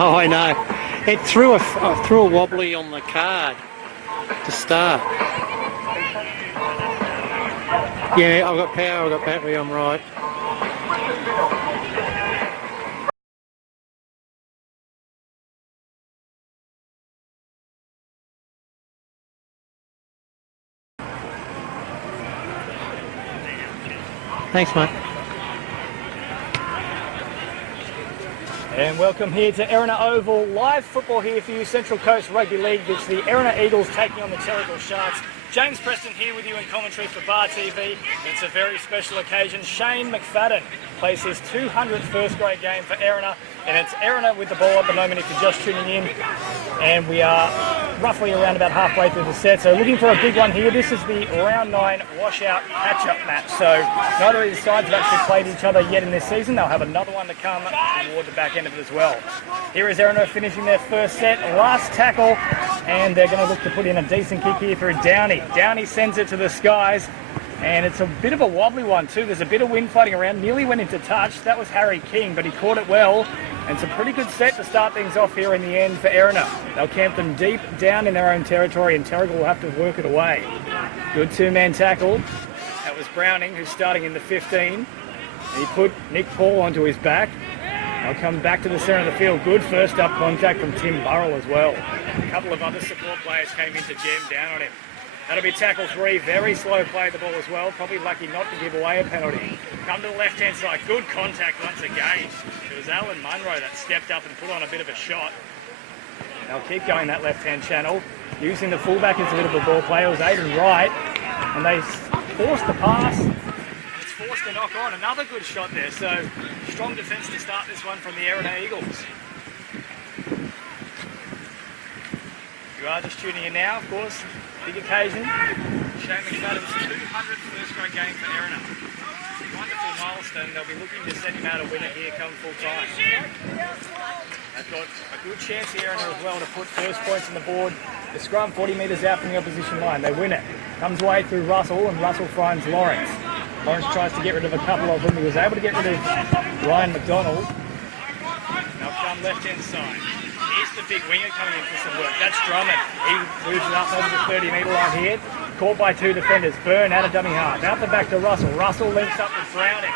Oh, I know. It threw a wobbly on the card to start. Yeah, I've got power, I've got battery, I'm right. Thanks, mate. And welcome here to Erina Oval. Live football here for you, Central Coast Rugby League. It's the Erina Eagles taking on the Terrigal Sharks. James Preston here with you in commentary for Bar TV. It's a very special occasion. Shane McFadden plays his 200th first grade game for Erina, and it's Erina with the ball at the moment if you're just tuning in. And we are roughly around about halfway through the set, so looking for a big one here. This is the round 9 washout catch-up match, so neither of these sides have actually played each other yet in this season. They'll have another one to come toward the back end of it as well. Here is Erina finishing their first set, last tackle, and they're going to look to put in a decent kick here for Downey. Downey sends it to the skies, and it's a bit of a wobbly one too. There's a bit of wind fighting around, nearly went into touch. That was Harry King, but he caught it well. And it's a pretty good set to start things off here in the end for Erina. They'll camp them deep down in their own territory, and Terrigal will have to work it away. Good two-man tackle. That was Browning, who's starting in the 15. He put Nick Paul onto his back. They'll come back to the centre of the field. Good first-up contact from Tim Burrell as well. A couple of other support players came in to jam down on him. That'll be tackle 3. Very slow play of the ball as well. Probably lucky not to give away a penalty. Come to the left-hand side. Good contact once again. It was Alan Munro that stepped up and put on a bit of a shot. They'll keep going that left-hand channel. Using the fullback as a bit of a ball player. It was Aidan Wright. And they forced the pass. It's forced to knock on. Another good shot there. So strong defence to start this one from the Erina Eagles. You are just tuning in now, of course. Big occasion. Shane McFadden's 200th first grade game for Erina. Wonderful milestone. They'll be looking to send him out a winner here come full time. They've got a good chance here Erina as well to put first points on the board. The scrum 40 metres out from the opposition line. They win it. Comes away through Russell, and Russell finds Lawrence. Lawrence tries to get rid of a couple of them. He was able to get rid of Ryan McDonald. They'll come left-hand side. Here's the big winger coming in for some work. That's Drummond. He moves it up over the 30-metre line here. Caught by 2 defenders. Byrne out of dummy half. Out the back to Russell. Russell links up with Browning.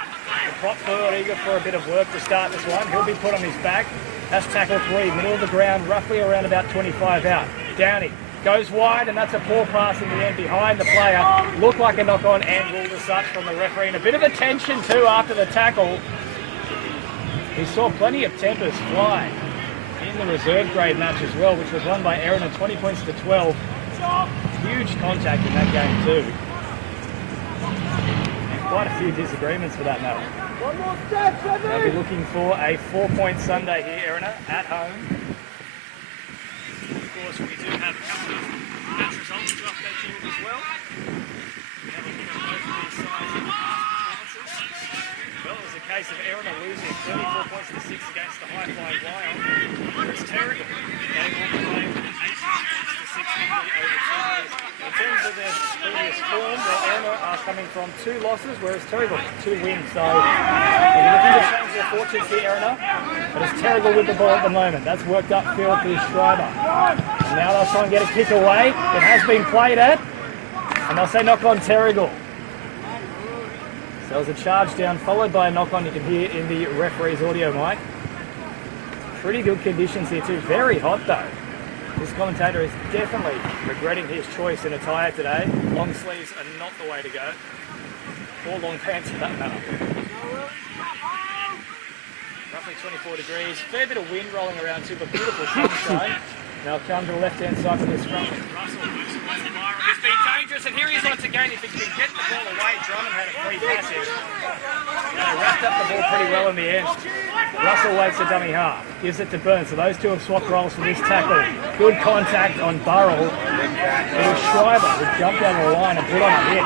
The prop forward eager for a bit of work to start this one. He'll be put on his back. That's tackle 3. Middle of the ground, roughly around about 25 out. Downey goes wide, and that's a poor pass in the end behind the player. Looked like a knock-on and ruled as such from the referee. And a bit of a tension too after the tackle. He saw plenty of tempers fly in the reserve grade match as well, which was won by Erina 20 points to 12. Huge contact in that game too. And quite a few disagreements for that matter. They'll be looking for a 4-point Sunday here, Erina, at home. Of course, we do have a couple of match results to update you with as well. We have a look at both of these sides and performances. Well, it was a case of Erina losing 34 points to 6 against the high-flying Lion. Whereas Terrigal, they will play 18 points to 6 over 2 years. In terms of their previous form, well, Erina are coming from 2 losses, whereas Terrigal 2 wins. So they're looking to change their fortunes here, Erina. But it's Terrigal with the ball at the moment. That's worked upfield through Schreiber. And now they'll try and get a kick away. It has been played at. And they'll say knock on Terrigal. So it was a charge down, followed by a knock-on you can hear in the referee's audio mic. Pretty good conditions here too. Very hot though. This commentator is definitely regretting his choice in attire today. Long sleeves are not the way to go. Or long pants for that matter. Roughly 24 degrees. Fair bit of wind rolling around too, but beautiful sunshine. Now come to the left-hand side for this scrum. Russell moves away from Byron. It's been dangerous, and here he is once again. If he can get the ball away, Drummond had a free passage. They wrapped up the ball pretty well in the end. Russell waits a dummy half. Gives it to Byrne. So those two have swapped roles for this tackle. Good contact on Burrell. It was Schreiber who jumped out of the line and put on a hit.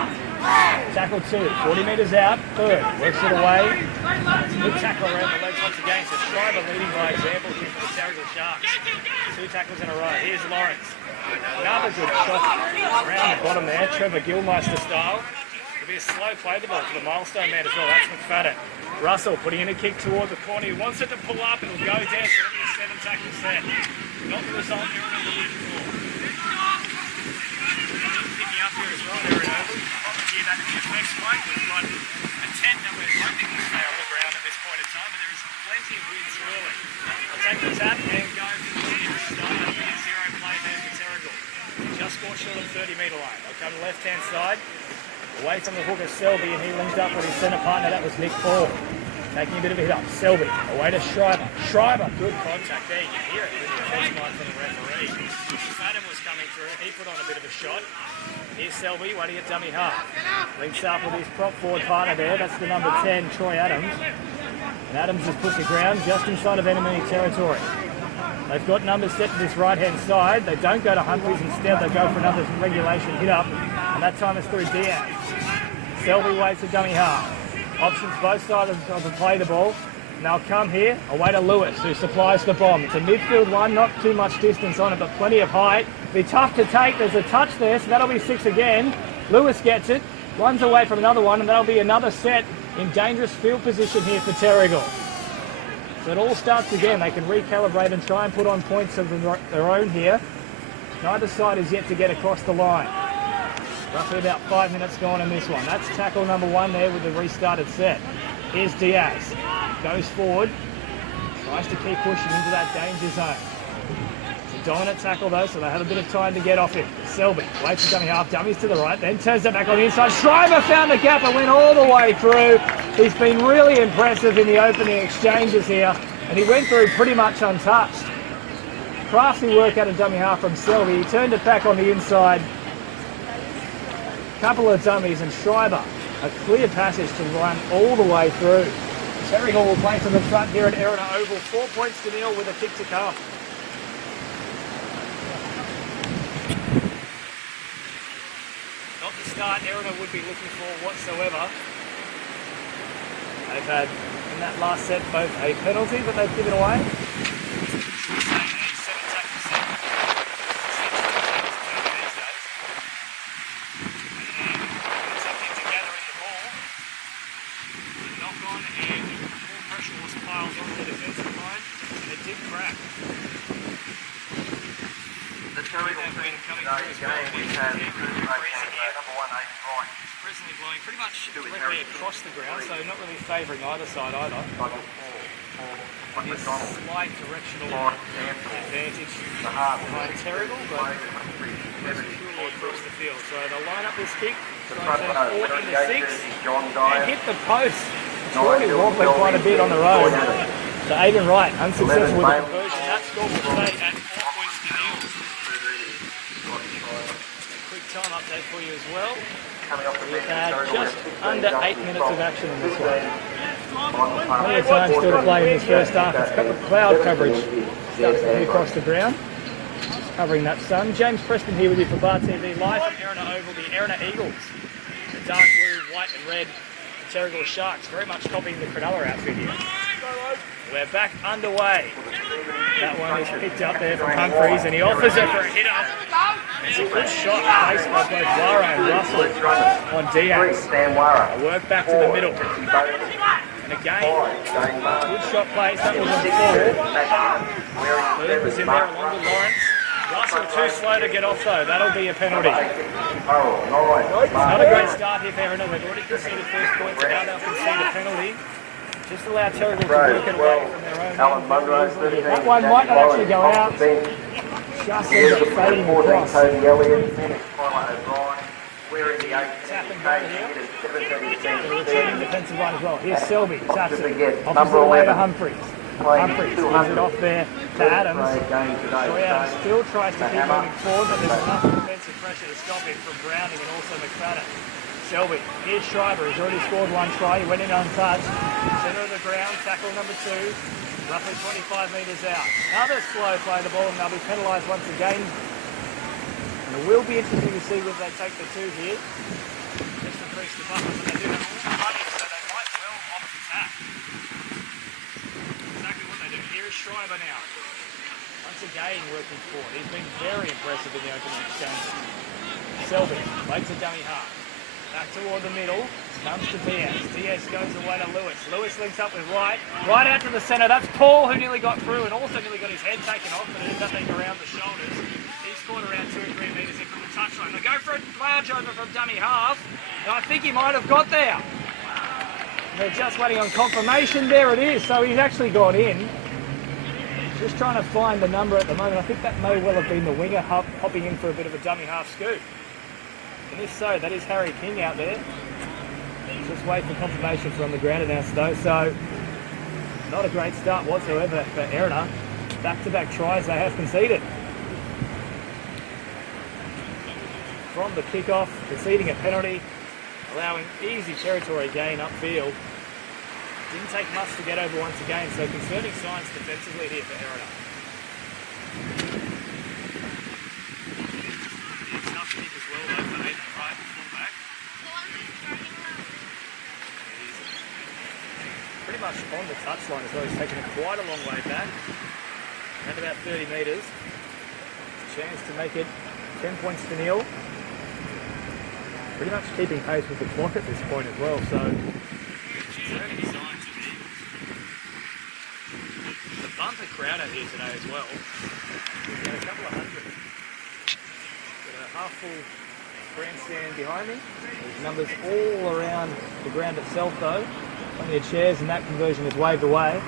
Tackle 2, 40 metres out. Third, works it away. It's a good tackle around the legs once again. So Schreiber leading by example here for the Terrigal Sharks. 2 tackles in a row. Here's Lawrence. Another good shot around the bottom there. Trevor Gilmeister style. It'll be a slow play the ball for the milestone man as well. That's McFadden. Russell putting in a kick toward the corner. He wants it to pull up. It'll go down. 7 tackle set. Not the result Erina were looking for. Picking up here as well, Erina. Probably hear that in the effects, Mike. We've got a tent that we're hoping will stay on the ground at this point in time, but there is plenty of wind swirling. I'll take the tap and go for the restart. That'll be a 0 play there for Terrigal. Just scored short of the 30-metre line. They'll come to the left-hand side. Away from the hooker Selby, and he linked up with his centre partner. That was Nick Paul. Taking a bit of a hit up. Selby, away to Schreiber. Schreiber, good contact there. You can hear it with the offensive line from the referee. Fadden was coming through. He put on a bit of a shot. Here's Selby, waiting at dummy half. Links up with his prop forward partner there. That's the number 10, Troy Adams. And Adams has put the ground just inside of enemy territory. They've got numbers set to this right-hand side. They don't go to Humphries. Instead, they go for another regulation hit up. And that time it's through Diaz. Selby waits at dummy half. Options both sides of the play the ball. And they'll come here, away to Lewis, who supplies the bomb. It's a midfield one, not too much distance on it, but plenty of height. Be tough to take. There's a touch there, so that'll be 6 again. Lewis gets it, runs away from another one, and that'll be another set in dangerous field position here for Terrigal. So it all starts again. They can recalibrate and try and put on points of their own here. Neither side is yet to get across the line. Roughly about 5 minutes gone in this one. That's tackle number 1 there with the restarted set. Here's Diaz. Goes forward. Tries to keep pushing into that danger zone. It's a dominant tackle though, so they have a bit of time to get off him. Selby waits for dummy half. Dummies to the right, then turns it back on the inside. Schreiber found the gap and went all the way through. He's been really impressive in the opening exchanges here, and he went through pretty much untouched. Crafty work out of dummy half from Selby. He turned it back on the inside. Couple of dummies, and Schreiber, a clear passage to run all the way through. Terrigal will play from the front here at Erina Oval. 4 points to nil with a kick to come. Not the start Erina would be looking for whatsoever. They've had, in that last set, both a penalty that they've given away. Pretty much directly across the ground, so not really favouring either side either. This slight directional advantage behind Terrigal, but purely across the field. So they'll line up this kick, try and turn 4 into 6, and hit the post. It's already wobbling quite a bit on the road. So Aidan Wright, unsuccessful with the conversion. That score will stay at 4 points to nil. Quick time update for you as well. We've had just under 8 minutes of action in this one. Plenty of time still to play in this first half. It's got the cloud coverage starts to hit across the ground, covering that sun. James Preston here with you for Bar TV live from Erina Oval, the Erina Eagles. The dark blue, white and red Terrigal Sharks, very much copying the Cronulla outfit here. We're back underway. That one is picked up there from Humphries, and he offers it for a hit up. It's a good shot placed by both Wara and Russell on Diaz. A work back to the middle. And again, good shot placed. That was on 4. It was in there along with Lawrence. Russell too slow to get off though. That'll be a penalty. It's not a great start here for Erina. They've already conceded first points. Now they'll concede a penalty. Just allow Terrigal to work it away from their own end. That one might not actually go out. Just ends up fading across. Tapping back here. The returning defensive line as well. Here's Selby. Taps it. Offers it away to Humphries. Humphries gives it off there to Adams. Adams still tries to keep moving forward, but there's enough defensive pressure to stop him from Browning and also McFadden. Selby, here's Schreiber, he's already scored 1 try, he went in untouched. Centre of the ground, tackle number 2, roughly 25 metres out. Another slow play the ball, and they'll be penalised once again. And it will be interesting to see whether they take the 2 here. Just increase the buffer, but they do have all the money, so they might well opt to tap. Exactly what they do. Here's Schreiber now. Once again working forward. He's been very impressive in the opening exchanges. Selby, waits a dummy half. Back toward the middle. Comes to Diaz. Diaz goes away to Lewis. Lewis links up with Wright. Right out to the centre. That's Paul who nearly got through and also nearly got his head taken off, but it ended up being around the shoulders. He scored around 2 or 3 metres in from the touchline. They go for a large over from dummy half, and I think he might have got there. They're just waiting on confirmation. There it is. So he's actually gone in. Just trying to find the number at the moment. I think that may well have been the winger hopping in for a bit of a dummy half scoop. And if so, that is Harry King out there. Just wait for confirmation from the ground announcer though. So not a great start whatsoever for Erina. Back-to-back tries they have conceded. From the kickoff, conceding a penalty, allowing easy territory gain upfield. Didn't take much to get over once again, so concerning signs defensively here for Erina. It's tough kick as well though for Aiden Wright, fullback. He's pretty much on the touchline as well. He's taken it quite a long way back, around about 30 metres. Chance to make it 10 points to nil. Pretty much keeping pace with the clock at this point as well, so concerning signs of it. There's a bumper crowd out here today as well. We've got a couple of hundred. Got a half full grandstand behind me. There's numbers all around the ground itself though. Plenty of chairs, and that conversion is waved away.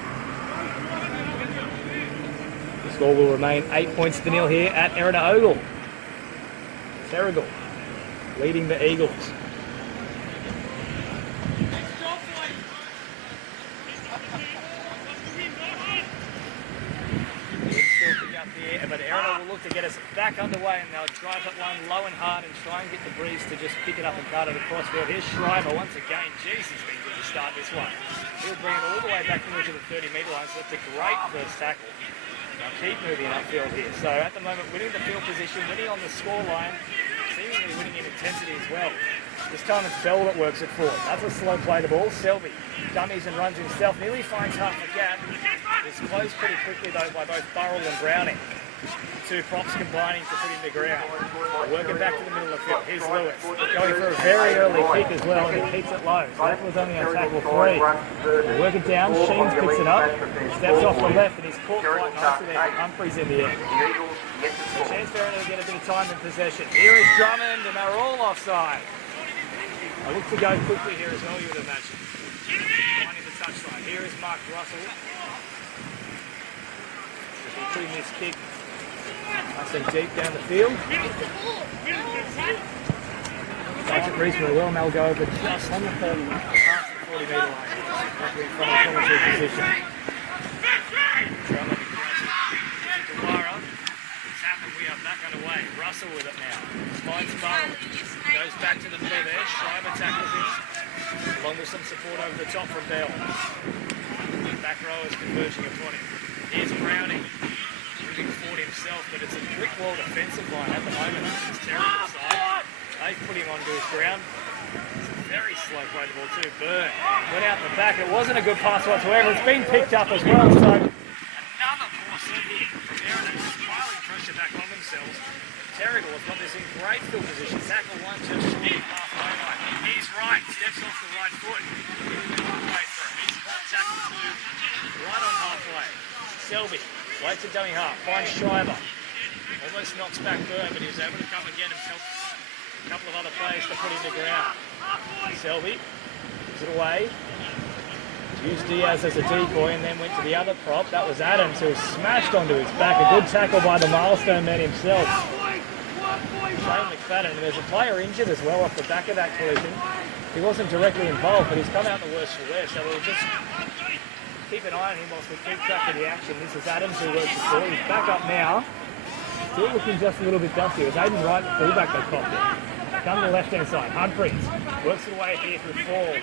The score will remain 8 points to nil here at Erina Oval. Terrigal leading the Eagles. But Erina will look to get us back underway, and they'll drive that one low and hard and try and get the breeze to just pick it up and cut it across field. Here's Schreiber once again. Jeez, he's been good to start this one. He'll bring it all the way back into the 30-metre line, so that's a great first tackle. Now keep moving upfield here. So at the moment, winning the field position, winning on the score line, seemingly winning in intensity as well. This time it's Bell that works it forward. That's a slow play to ball. Selby dummies and runs himself. Nearly finds half a gap. It's closed pretty quickly though by both Burrell and Browning. Two props combining to put him to ground. Working back to the middle of the field. Here's Lewis. Going for a very early kick as well, and he keeps it low. So that was only on tackle 3. Work it down. Sheens picks it up. Steps off the left, and he's caught quite nicely there from Humphries in the end. So chance for Erina to get a bit of time in possession. Here is Drummond, and they're all offside. I look to go quickly here as well, you would imagine. Finding the touchline. Here is Mark Russell. Putting this kick nice and deep down the field. Starts it reasonably well, and they'll go over just on the 40, past the 40-metre line. Back in front of commentary position. Drummond and Russell. Dewara. It's happened, we are back underway. Russell with it now. Finds Burrell. Goes back to the middle there. Schreiber tackles him. Along with some support over the top from Bell. Back row is converging upon him. Here's Browning. Moving forward himself, but it's a brick wall defensive line at the moment. It's terrible side. They've put him onto his ground. It's a very slow play the ball too. Byrne went out the back. It wasn't a good pass whatsoever. It's been picked up as well. So another poor set here from Erina, piling pressure back on themselves. Terrigal has got this in great field position. Tackle 1 just short of the halfway line. He's right. Steps off the right foot. Halfway through. He's got tackle 2 right on halfway. Selby. Waits a dummy half, finds Schreiber. Almost knocks back Byrne, but he was able to come again and help a couple of other players to put him to ground. Selby gives it away. Used Diaz as a decoy and then went to the other prop. That was Adams, who smashed onto his back. A good tackle by the milestone man himself. Shane McFadden, and there's a player injured as well off the back of that collision. He wasn't directly involved, but he's come out the worst for wear, so we'll just keep an eye on him whilst we keep track of the action. This is Adams who works the ball. He's back up now. Still looking just a little bit dusty. It was Aiden Wright, the fullback, that copped it. Come to the left-hand side. Humphries works it away here through Fall.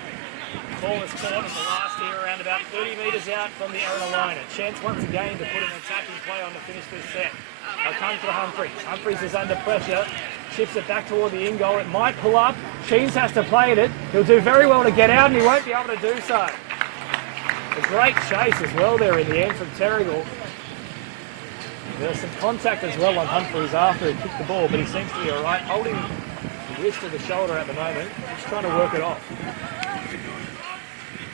Fall is caught in the last here around about 30 metres out from the Erina line. A chance once again to put an attacking play on to finish this set. They'll come to Humphries. Humphries is under pressure. Shifts it back toward the in-goal. It might pull up. Sheens has to play at it. He'll do very well to get out, and he won't be able to do so. A great chase as well there in the end from Terrigal. There was some contact as well on Humphries after he kicked the ball, but he seems to be all right. Holding wrist or the shoulder at the moment. Just trying to work it off.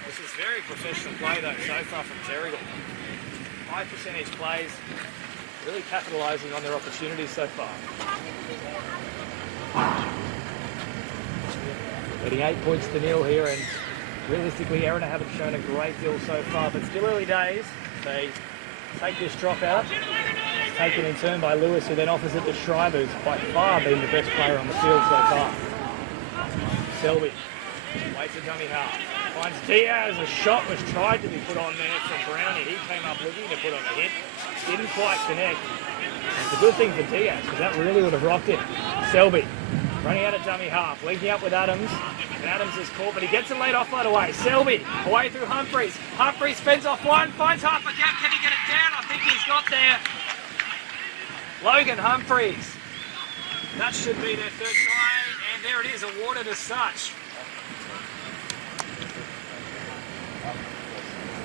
This is very professional play though so far from Terrigal. High percentage plays, really capitalising on their opportunities so far. Getting 8 points to nil here, and realistically Erina haven't shown a great deal so far, but still early days. They take this drop out. It's taken in turn by Lewis, who then offers it to Schreiber, who's by far been the best player on the field so far. Selby waits a dummy half. Finds Diaz. A shot was tried to be put on there from Brownie. He came up looking to put on a hit. Didn't quite connect. It's a good thing for Diaz, because that really would have rocked it. Selby running out of dummy half, linking up with Adams. And Adams is caught, but he gets it laid off right away. Selby away through Humphreys. Humphreys fends off one, finds half a gap. Can he get it down? I think he's got there. Logan Humphreys. That should be their third try, and there it is, awarded as such.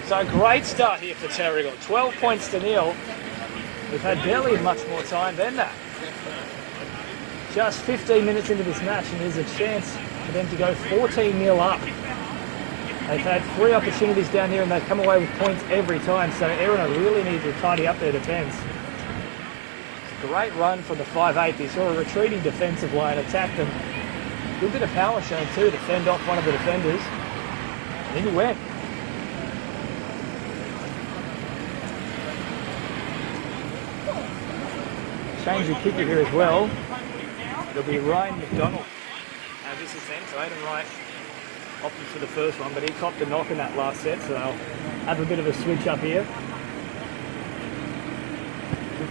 So great start here for Terrigal. 12 points to nil. We've had barely much more time than that. Just 15 minutes into this match, and there's a chance for them to go 14-0 up. They've had 3 opportunities down here, and they've come away with points every time, so Erina really need to tidy up their defence. Great run from the 5'8". They saw a retreating defensive line, attacked them. Good bit of power shown too to fend off one of the defenders. And in he went. Change the kicker here as well. It'll be Ryan McDonald. This is then, so Aidan Wright opted for the first one, but he copped a knock in that last set, so they'll have a bit of a switch up here.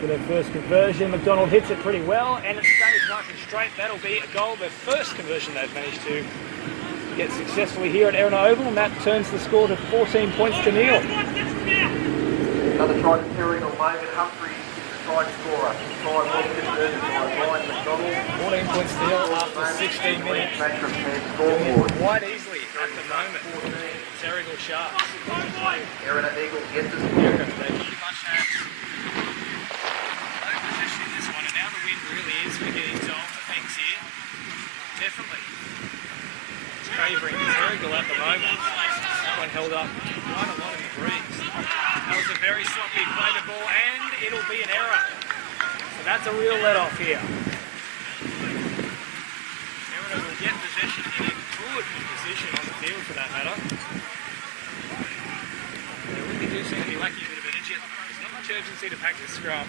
For their first conversion, McDonald hits it pretty well, and it stays nice and straight. That'll be a goal, their first conversion they've managed to get successfully here at Erina Oval, and that turns the score to 14 points to nil. Another try to Terrigal. Logan Humphreys is the try scorer. Try was converted by Ryan McDonald. 14 points to nil after 16 minutes. Quite easily at the moment. Terrigal Sharks. Erina Eagles get the score. They pretty much have no position in this one, and now the wind really is beginning to alter things here. Definitely. It's favouring Terrigal at the moment. That one held up quite a lot of degrees. That was a very sloppy play to ball, and it'll be an error. So that's a real let-off here. Erina will get possession in a good position on the field for that matter. They really do seem to be lacking a bit of energy. There's not much urgency to pack this scrum.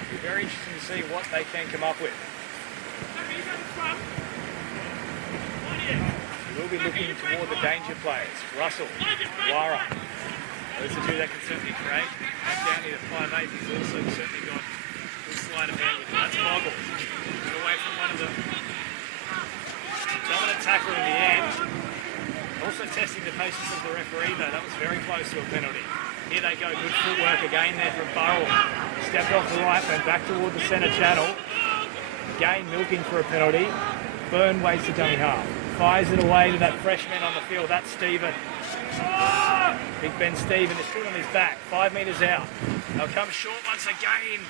It'll be very interesting to see what they can come up with. We'll be looking toward the danger players. Russell, Wara. Those are two that can certainly create. And down here at 5'8", he's also certainly got a sleight of hand with him. That's Boggle. Away from one of the dominant tackle in the end. Also testing the patience of the referee though. That was very close to a penalty. Here they go. Good footwork again there from Burrell. Stepped off the right, went back toward the centre channel. Again milking for a penalty. Byrne waits the dummy half. Fires it away to that freshman on the field. That's Stephen. Big Ben Stephen is still on his back. 5 metres out. They'll come short once again.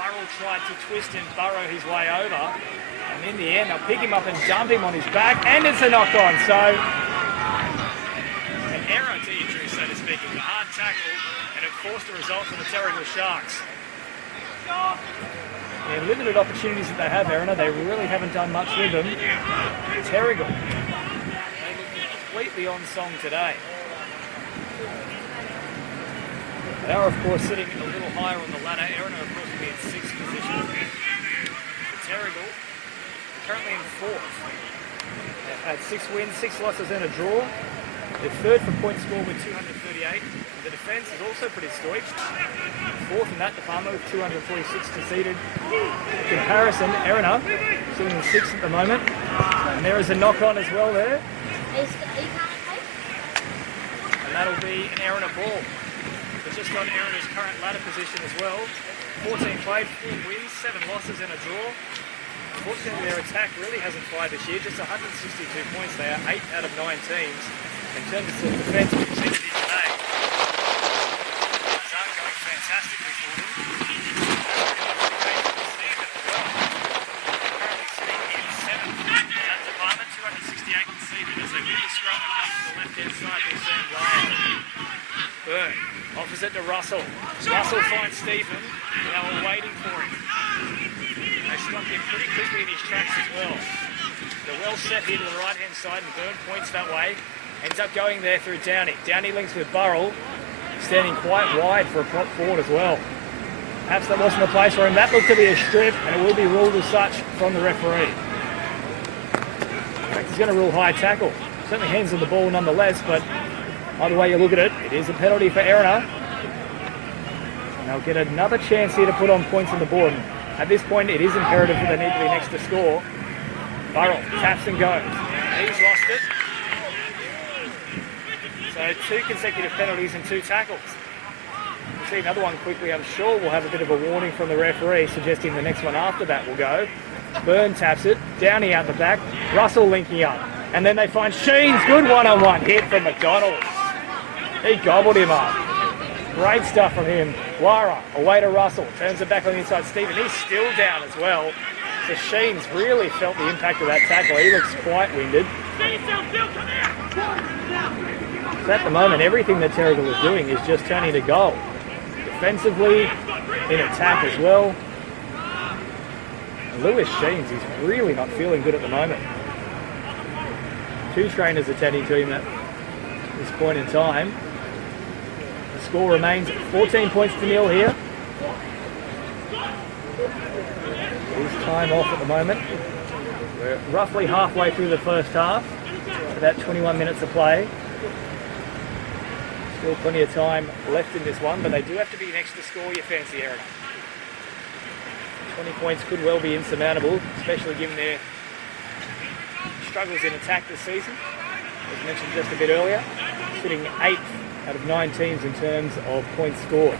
Burrell tried to twist and burrow his way over. And in the end, they'll pick him up and dump him on his back. And it's a knock-on. So, an error to injury, so to speak. It was a hard tackle, and it forced a result for the Terrigal Sharks. Yeah, limited opportunities that they have, Erina. They really haven't done much with them. Terrigal. They look completely on song today. They are, of course, sitting a little higher on the ladder. Erina, of course, will be in 6th position. For Terrigal, currently in 4th. They've had 6 wins, 6 losses and a draw. They're 3rd for point score with 238. The defence is also pretty stoic. 4th in that department with 246 conceded. In comparison, Erina sitting in 6th at the moment. And there is a knock-on as well there. And that'll be an Erina ball. We've just got Erina's current ladder position as well. 14 played, 4 wins, 7 losses and a draw. Unfortunately, their attack really hasn't fired this year. Just 162 points. They are 8 out of 9 teams. In terms of the defence, we've seen it here today. It's not going fantastically for them. the scrum and comes to the left-hand side, we'll see Lyle. Byrne offers it to Russell. Russell finds Stephen. Now we're waiting for him. They stopped him pretty quickly in his tracks as well. They're well set here to the right-hand side, and Byrne points that way. Ends up going there through Downey. Downey links with Burrell, standing quite wide for a prop forward as well. Perhaps that wasn't the place for him. That looked to be a strip, and it will be ruled as such from the referee. In fact, he's going to rule high tackle. Certainly hands on the ball nonetheless, but either way you look at it, it is a penalty for Erina. And they'll get another chance here to put on points on the board. At this point, it is imperative that they need to be next to score. Burrell taps and goes. He's lost it. So 2 consecutive penalties and 2 tackles. We'll see another one quickly. I'm sure we'll have a bit of a warning from the referee suggesting the next one after that will go. Byrne taps it. Downey out the back. Russell linking up. And then they find Sheen's good one-on-one hit from McDonald. He gobbled him up. Great stuff from him. Wara away to Russell. Turns it back on the inside. Stephen, he's still down as well. So Sheen's really felt the impact of that tackle. He looks quite winded. So at the moment, everything that Terrigal is doing is just turning to goal. Defensively, in attack as well. And Lewis Sheens is really not feeling good at the moment. 2 trainers attending to him at this point in time. The score remains 14 points to 0 here. His time off at the moment. We're roughly halfway through the first half. About 21 minutes to play. Still plenty of time left in this one, but they do have to be next to score your fancy Erina. 20 points could well be insurmountable, especially given their struggles in attack this season. As mentioned just a bit earlier, sitting 8th out of 9 teams in terms of points scored.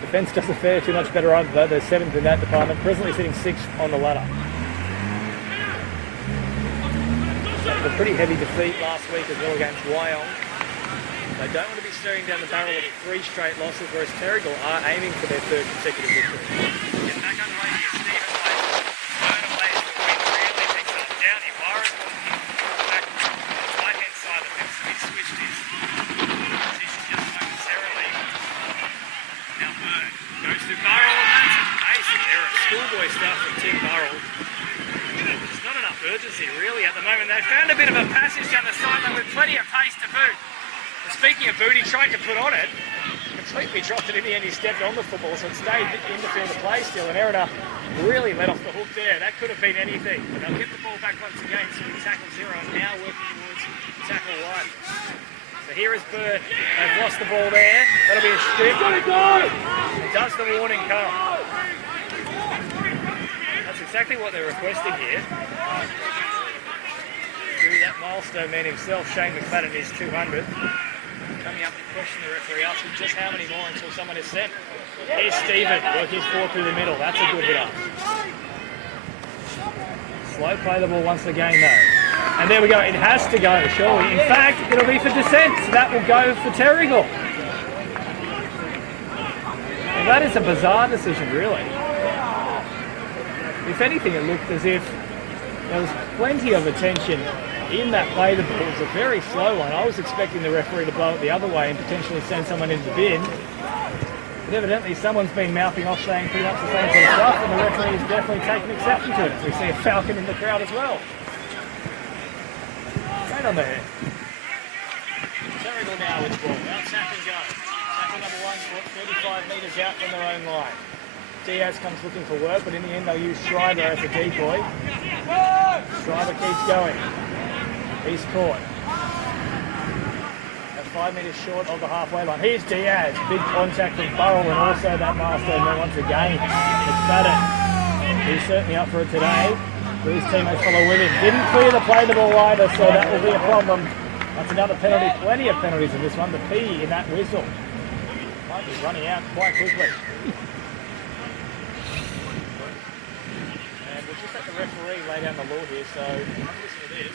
Defence doesn't fare too much better either, though. They're 7th in that department, presently sitting 6th on the ladder. A pretty heavy defeat last week as well against Wyong. They don't want to be staring down the barrel of 3 straight losses, whereas Terrigal are aiming for their 3rd consecutive victory. Get back underway here, Stephen Wade. Byrne away as the wind really picks up. Downey, Wara's back right-hand side. The fence has switched his position just momentarily. Now Byrne goes to Burrell, and that's a basic error. Schoolboy stuff from Tim Burrell. There's not enough urgency really at the moment. They found a bit of a passage down the sideline with plenty of pace to boot. Speaking of boot, he tried to put on it, completely dropped it in the end. He stepped on the football, so it stayed in the field of play still, and Erina really let off the hook there. That could have been anything, but they'll get the ball back once again, so we tackle 0 and now working towards tackle 1. So here is Byrne. They've lost the ball there. That'll be a strip. Does the warning come? That's exactly what they're requesting here. Through that milestone man himself, Shane McFadden, is 200. Coming up to question the referee, asking just how many more until someone is sent. Here's Stephen, working his 4 through the middle. That's a good hitter. Slow play the ball once again though. And there we go, it has to go, surely. In fact, it'll be for dissent, so that will go for Terrigal. Well, that is a bizarre decision, really. If anything, it looked as if there was plenty of attention in that play. The ball was a very slow one. I was expecting the referee to blow it the other way and potentially send someone into the bin. But evidently someone's been mouthing off saying pretty much the same sort of stuff, and the referee has definitely taken exception to it. We see a falcon in the crowd as well. Right on the head. Terrigal now with the ball. Out tap and go. Tackle number 1, 35 metres out from their own line. Diaz comes looking for work, but in the end they'll use Schreiber as a decoy. Schreiber keeps going. He's caught. At 5 metres short of the halfway line. Here's Diaz. Big contact from Burrell and also that milestone man once again. McFadden. He's certainly up for it today. But his teammates follow with him. Didn't clear the play the ball either, so that will be a problem. That's another penalty. Plenty of penalties in this one. The P in that whistle. Might be running out quite quickly. And we'll just let the referee lay down the law here, so listen to this.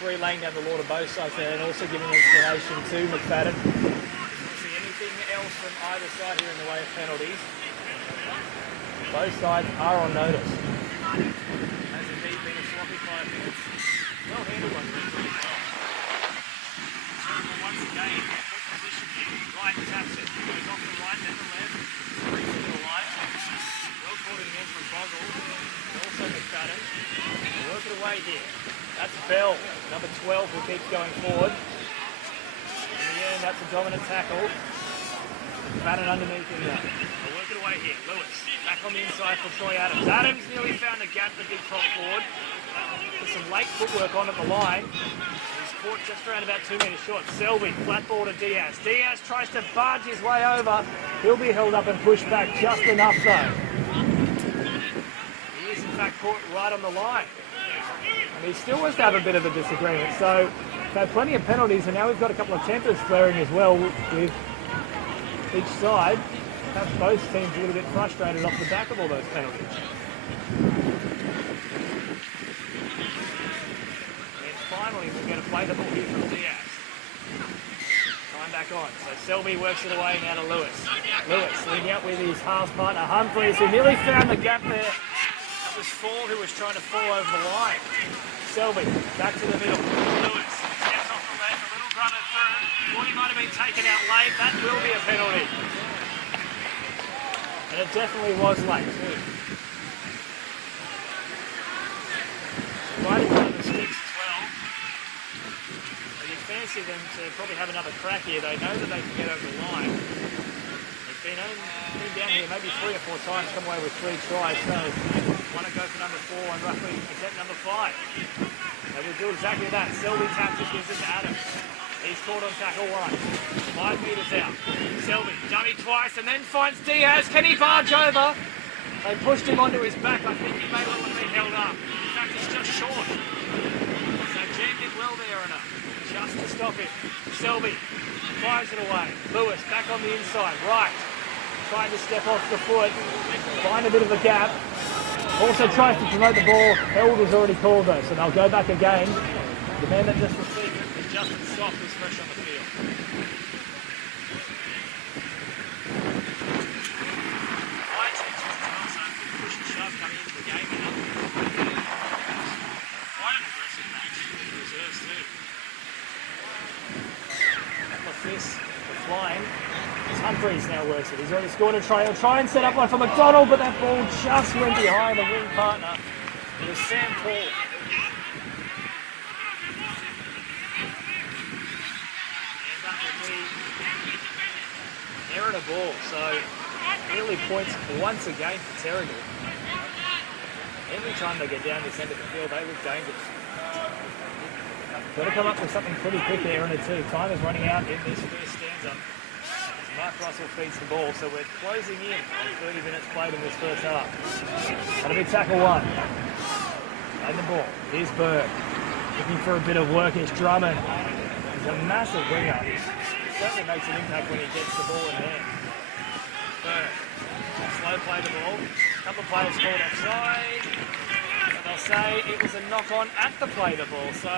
referee laying down the law to both sides there and also giving an explanation to McFadden. See anything else from either side here in the way of penalties? Both sides are on notice. Has indeed been a sloppy 5 minutes. Well handled one. Terrigal once again, good position here. Right taps it, goes off the right, then the left. Brings it to the line. Well caught again from Boggle. And also McFadden. Work it away here. That's Bell, number 12, who keeps going forward. In the end, that's a dominant tackle. McFadden underneath him now. They'll work it away here. Lewis, back on the inside for Troy Adams. Adams nearly found a gap, the big prop forward. Put some late footwork on at the line. He's caught just around about 2 metres short. Selby, flat ball to Diaz. Diaz tries to barge his way over. He'll be held up and pushed back just enough though. He is in fact caught right on the line. And he still wants to have a bit of a disagreement. So we've had plenty of penalties and now we've got a couple of tempers flaring as well with each side. Perhaps both teams a little bit frustrated off the back of all those penalties. And finally we're going to play the ball here from Diaz. Time back on. So Selby works it away now to Lewis. Lewis leading out with his halves partner Humphreys, who nearly found the gap there. That was Fall who was trying to fall over the line. Selby back to the middle. Lewis steps off the left, a little run at third. Thought he might have been taken out late. That will be a penalty. And it definitely was late too. Right in front of the sticks as well. So you fancy them to probably have another crack here. They know that they can get over the line. They've been down here maybe 3 or 4 times, come away with 3 tries. So want to go for number 4 and roughly attempt number 5. They will do exactly that. Selby taps it, gives it to Adams. He's caught on tackle 1. 5 metres out. Selby, dummy twice and then finds Diaz. Can he barge over? They pushed him onto his back. I think he may well have been held up. In fact, he's just short. So Jen did well there enough. Just to stop him. Selby fires it away. Lewis back on the inside. Right. Trying to step off the foot. Find a bit of a gap. Also tries to promote the ball. Held was already called though, so they'll go back again. The man that just received it is Justin Soft, who's fresh on the field. High tensions as well, so good push and shove coming into the game now. Quite an aggressive match with the reserves too. Couple of fists are flying. Humphreys now works it. He's already scored a try. He'll try and set up one for McDonald, but that ball just went behind the wing partner. It was Sam Paul. Erina ball, so early points once again for Terrigal. Every time they get down this end of the field, they look dangerous. Got to come up with something pretty quick there, Erina too. Time is running out in this first stanza. Mark Russell feeds the ball, so we're closing in on 30 minutes played in this first half. That'll be tackle 1. And the ball. Here's Berg. Looking for a bit of work. It's Drummond. He's a massive winger. Certainly makes an impact when he gets the ball in hand. Berg. Slow play the ball. A couple of players called offside. And they'll say it was a knock on at the play the ball. So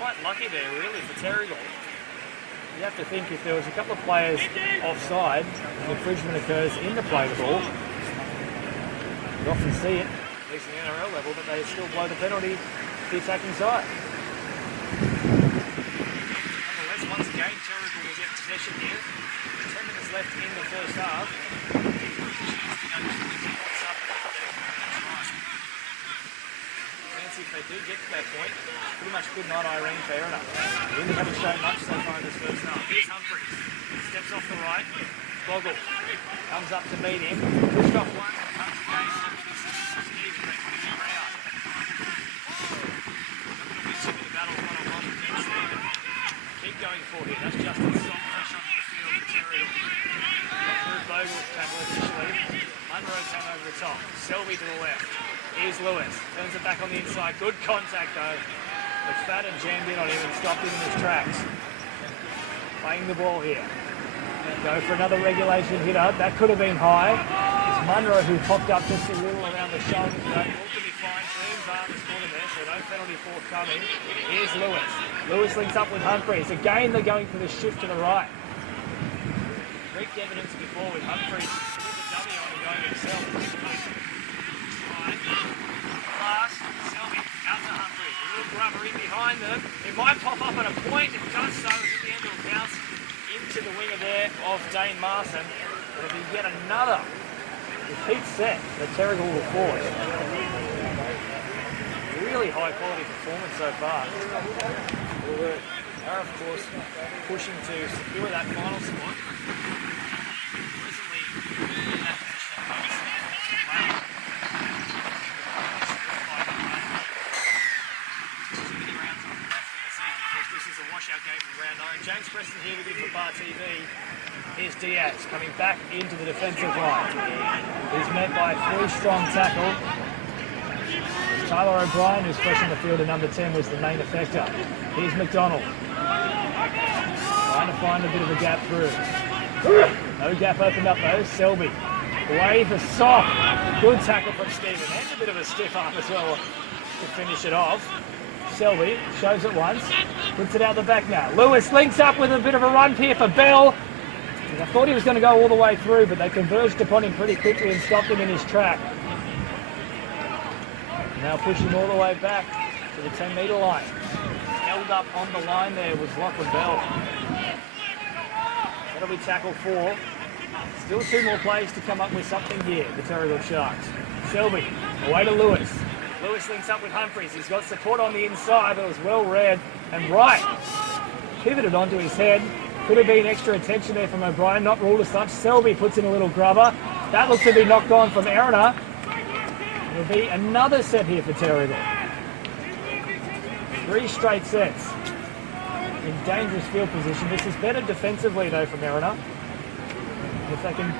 quite lucky there really for Terrigal. You have to think if there was a couple of players offside, the infringement occurs in the play the ball. You often see it, at least at the NRL level, but they still blow the penalty to the attacking side. Nonetheless, once again, Terrigal will get possession here. 10 minutes left in the first half. Fancy if they do get to that point. Pretty much good night, Irene, for Erina. They really haven't shown much so far in this first half. Here's Humphreys. Steps off the right. Boggle comes up to meet him. Pushed off one. Comes again. Even they put him around. Looking to win some of the battles one-on-one against Stephen. Keep going for him. That's Justin Soft fresh onto the field for Terrigal. Got through Bogle's tackle initially. Munro came over the top. Selby to the left. Here's Lewis. Turns it back on the inside. Good contact though. McFadden jammed in on him and stopped him in his tracks. Playing the ball here. Go for another regulation hitter. That could have been high. It's Munro who popped up just a little around the shoulder. All to be fine for him. Barnes caught him there, so no penalty forthcoming. Here's Lewis. Lewis links up with Humphreys. Again, they're going for the shift to the right. Wreaked evidence before with Humphreys with the dummy on and going himself. Right. Pass, Selby, out to Humphreys. A little grubber in behind them. It might pop up at a point. It does so. At the end, it'll bounce into the winger there of Dane Marson. It'll be yet another repeat set that Terrigal will force. Really high quality performance so far. They are, of course, pushing to secure that final spot. Recently in that position. This is a washout game from round 9. James Preston here with you for Bar TV. Here's Diaz coming back into the defensive line. He's met by a 3-strong tackle. Tyler O'Brien, who's fresh in the field at number 10, was the main effector. Here's McDonald. Trying to find a bit of a gap through. No gap opened up though. Selby. Away for soft. Good tackle from Stephen. And a bit of a stiff arm as well to finish it off. Selby shows it once. Puts it out the back now. Lewis links up with a bit of a run here for Bell. I thought he was going to go all the way through, but they converged upon him pretty quickly and stopped him in his track. Now pushing all the way back to the 10-metre line. Held up on the line there was Lachlan Bell. That'll be tackle 4. Still 2 more plays to come up with something here, the Terrigal Sharks. Selby, away to Lewis. Lewis links up with Humphreys. He's got support on the inside. That was well read. And right, pivoted onto his head. Could have been extra attention there from O'Brien, not ruled as such. Selby puts in a little grubber. That looks to be knocked on from Erina. It'll be another set here for Terrigal. 3 straight sets in dangerous field position. This is better defensively though from Erina. If they can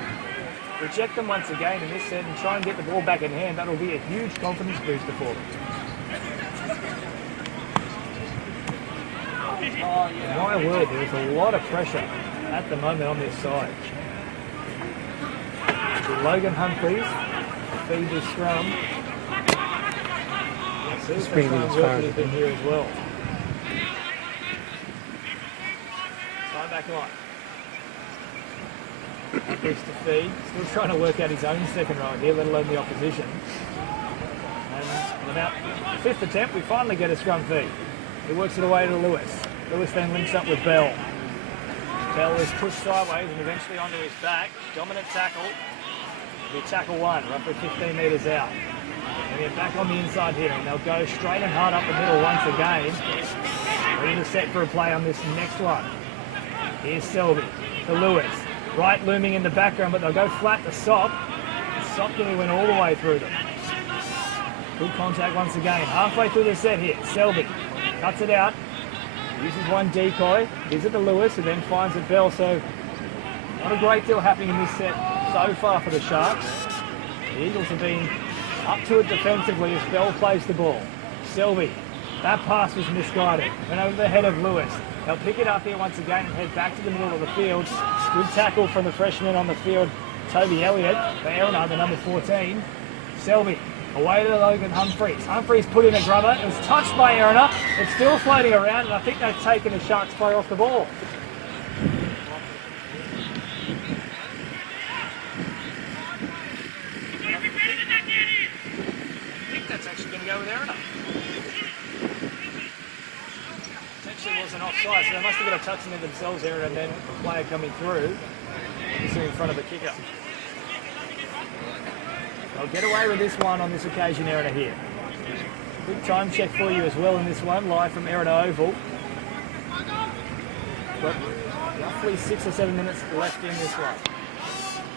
reject them once again in this set and try and get the ball back in hand, that'll be a huge confidence booster for them. My word, there's a lot of pressure at the moment on this side. Logan Humphreys feed this scrum. There's some work that has been here as well. Time back on. Humphreys to feed. Still trying to work out his own second row here, let alone the opposition. And about the 5th attempt, we finally get a scrum feed. He works it away to Lewis. Lewis then links up with Bell. Bell is pushed sideways and eventually onto his back. Dominant tackle. It'll be tackle 1, roughly 15 metres out. And they're back on the inside here, and they'll go straight and hard up the middle once again. Ready to set for a play on this next one. Here's Selby to Lewis. Right looming in the background, but they'll go flat to Sop. Sop nearly went all the way through them. Good contact once again. Halfway through the set here. Selby cuts it out. Uses one decoy. Gives it to Lewis and then finds it Bell. So not a great deal happening in this set so far for the Sharks. The Eagles have been up to it defensively as Bell plays the ball. Selby. That pass was misguided. Went over the head of Lewis. They'll pick it up here once again and head back to the middle of the field. Good tackle from the freshman on the field, Toby Elliott, for Erina, the number 14. Selby, away to Logan Humphreys. Humphreys put in a grubber. It was touched by Erina. It's still floating around, and I think they've taken the Sharks' play off the ball. I think that's actually going to go with Erina. Wasn't offside, so they must have got a touch in it themselves there, and then a player coming through is in front of the kicker. They'll get away with this one on this occasion, Erina here. Good time check for you as well in this one, live from Erina Oval. Got roughly 6 or 7 minutes left in this one.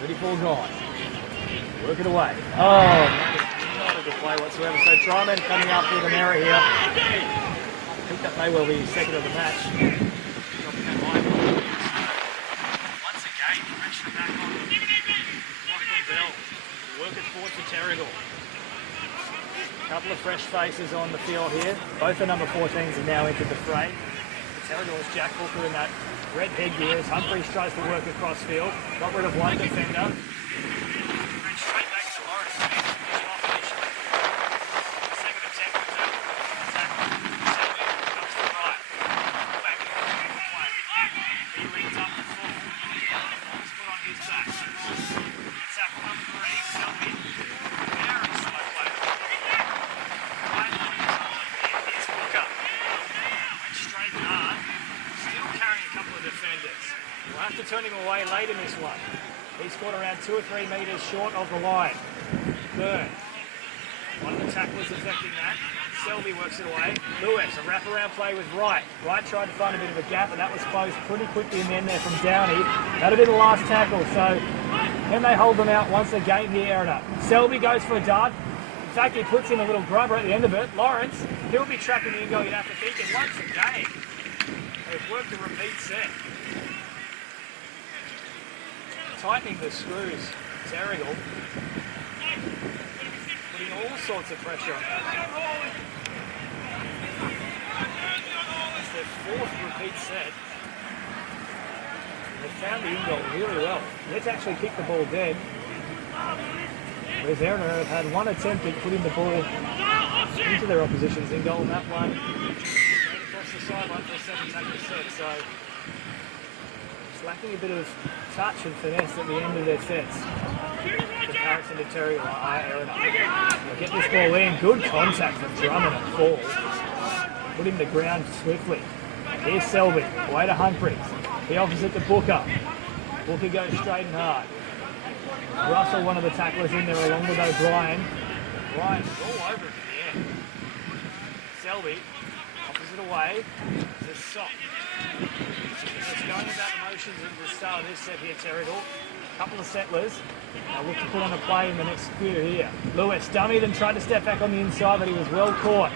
34 gone. Work it away. Oh, not a good play whatsoever. So Dryman coming up with an error here. I think that may well be his second of the match. Once again, pressure back on Lachlan Bell. Work it forward for Terrigal. A couple of fresh faces on the field here. Both the number 14s have now entered the fray. Terrigal's Jack Hooker in that red headgear as Humphreys tries to work across field. Got rid of one defender. Straight back to Morris. Finish off initially. Second attempt with away late in this one. He scored around 2 or 3 metres short of the line. Third. One of the tacklers affecting that. Selby works it away. Lewis, a wraparound play with Wright. Wright tried to find a bit of a gap, and that was closed pretty quickly in the end there from Downey. That'll be the last tackle, so can they hold them out once again here, Erina? Selby goes for a dart. In fact, he puts in a little grubber at the end of it. Lawrence, he'll be trapping the in-goal, you'd have to think, and once again, they've worked a repeat set. Tightening the screws, Terrigal. Putting all sorts of pressure on them. It's their 4th repeat set. They found the in-goal really well. Let's actually kick the ball dead. Whereas Erina have had one attempt at putting the ball into their opposition's in-goal, and that one across the sideline for a 7-tackle set. So it's lacking a bit of touch and finesse at the end of their sets. Comparison to Terrigal, Erina. They'll get this ball in. Good contact from Drummond and Fall. Put him to ground swiftly. Here's Selby. Away to Humphries. He offers it to Booker. Booker goes straight and hard. Russell, one of the tacklers in there along with O'Brien. O'Brien's all over it in the end. Selby offers it away. It's a sock. Just going about the motions at the start of this set here, Terrigal. A couple of settlers. Look to put on a play in the next few here. Lewis, dummy, then tried to step back on the inside, but he was well caught.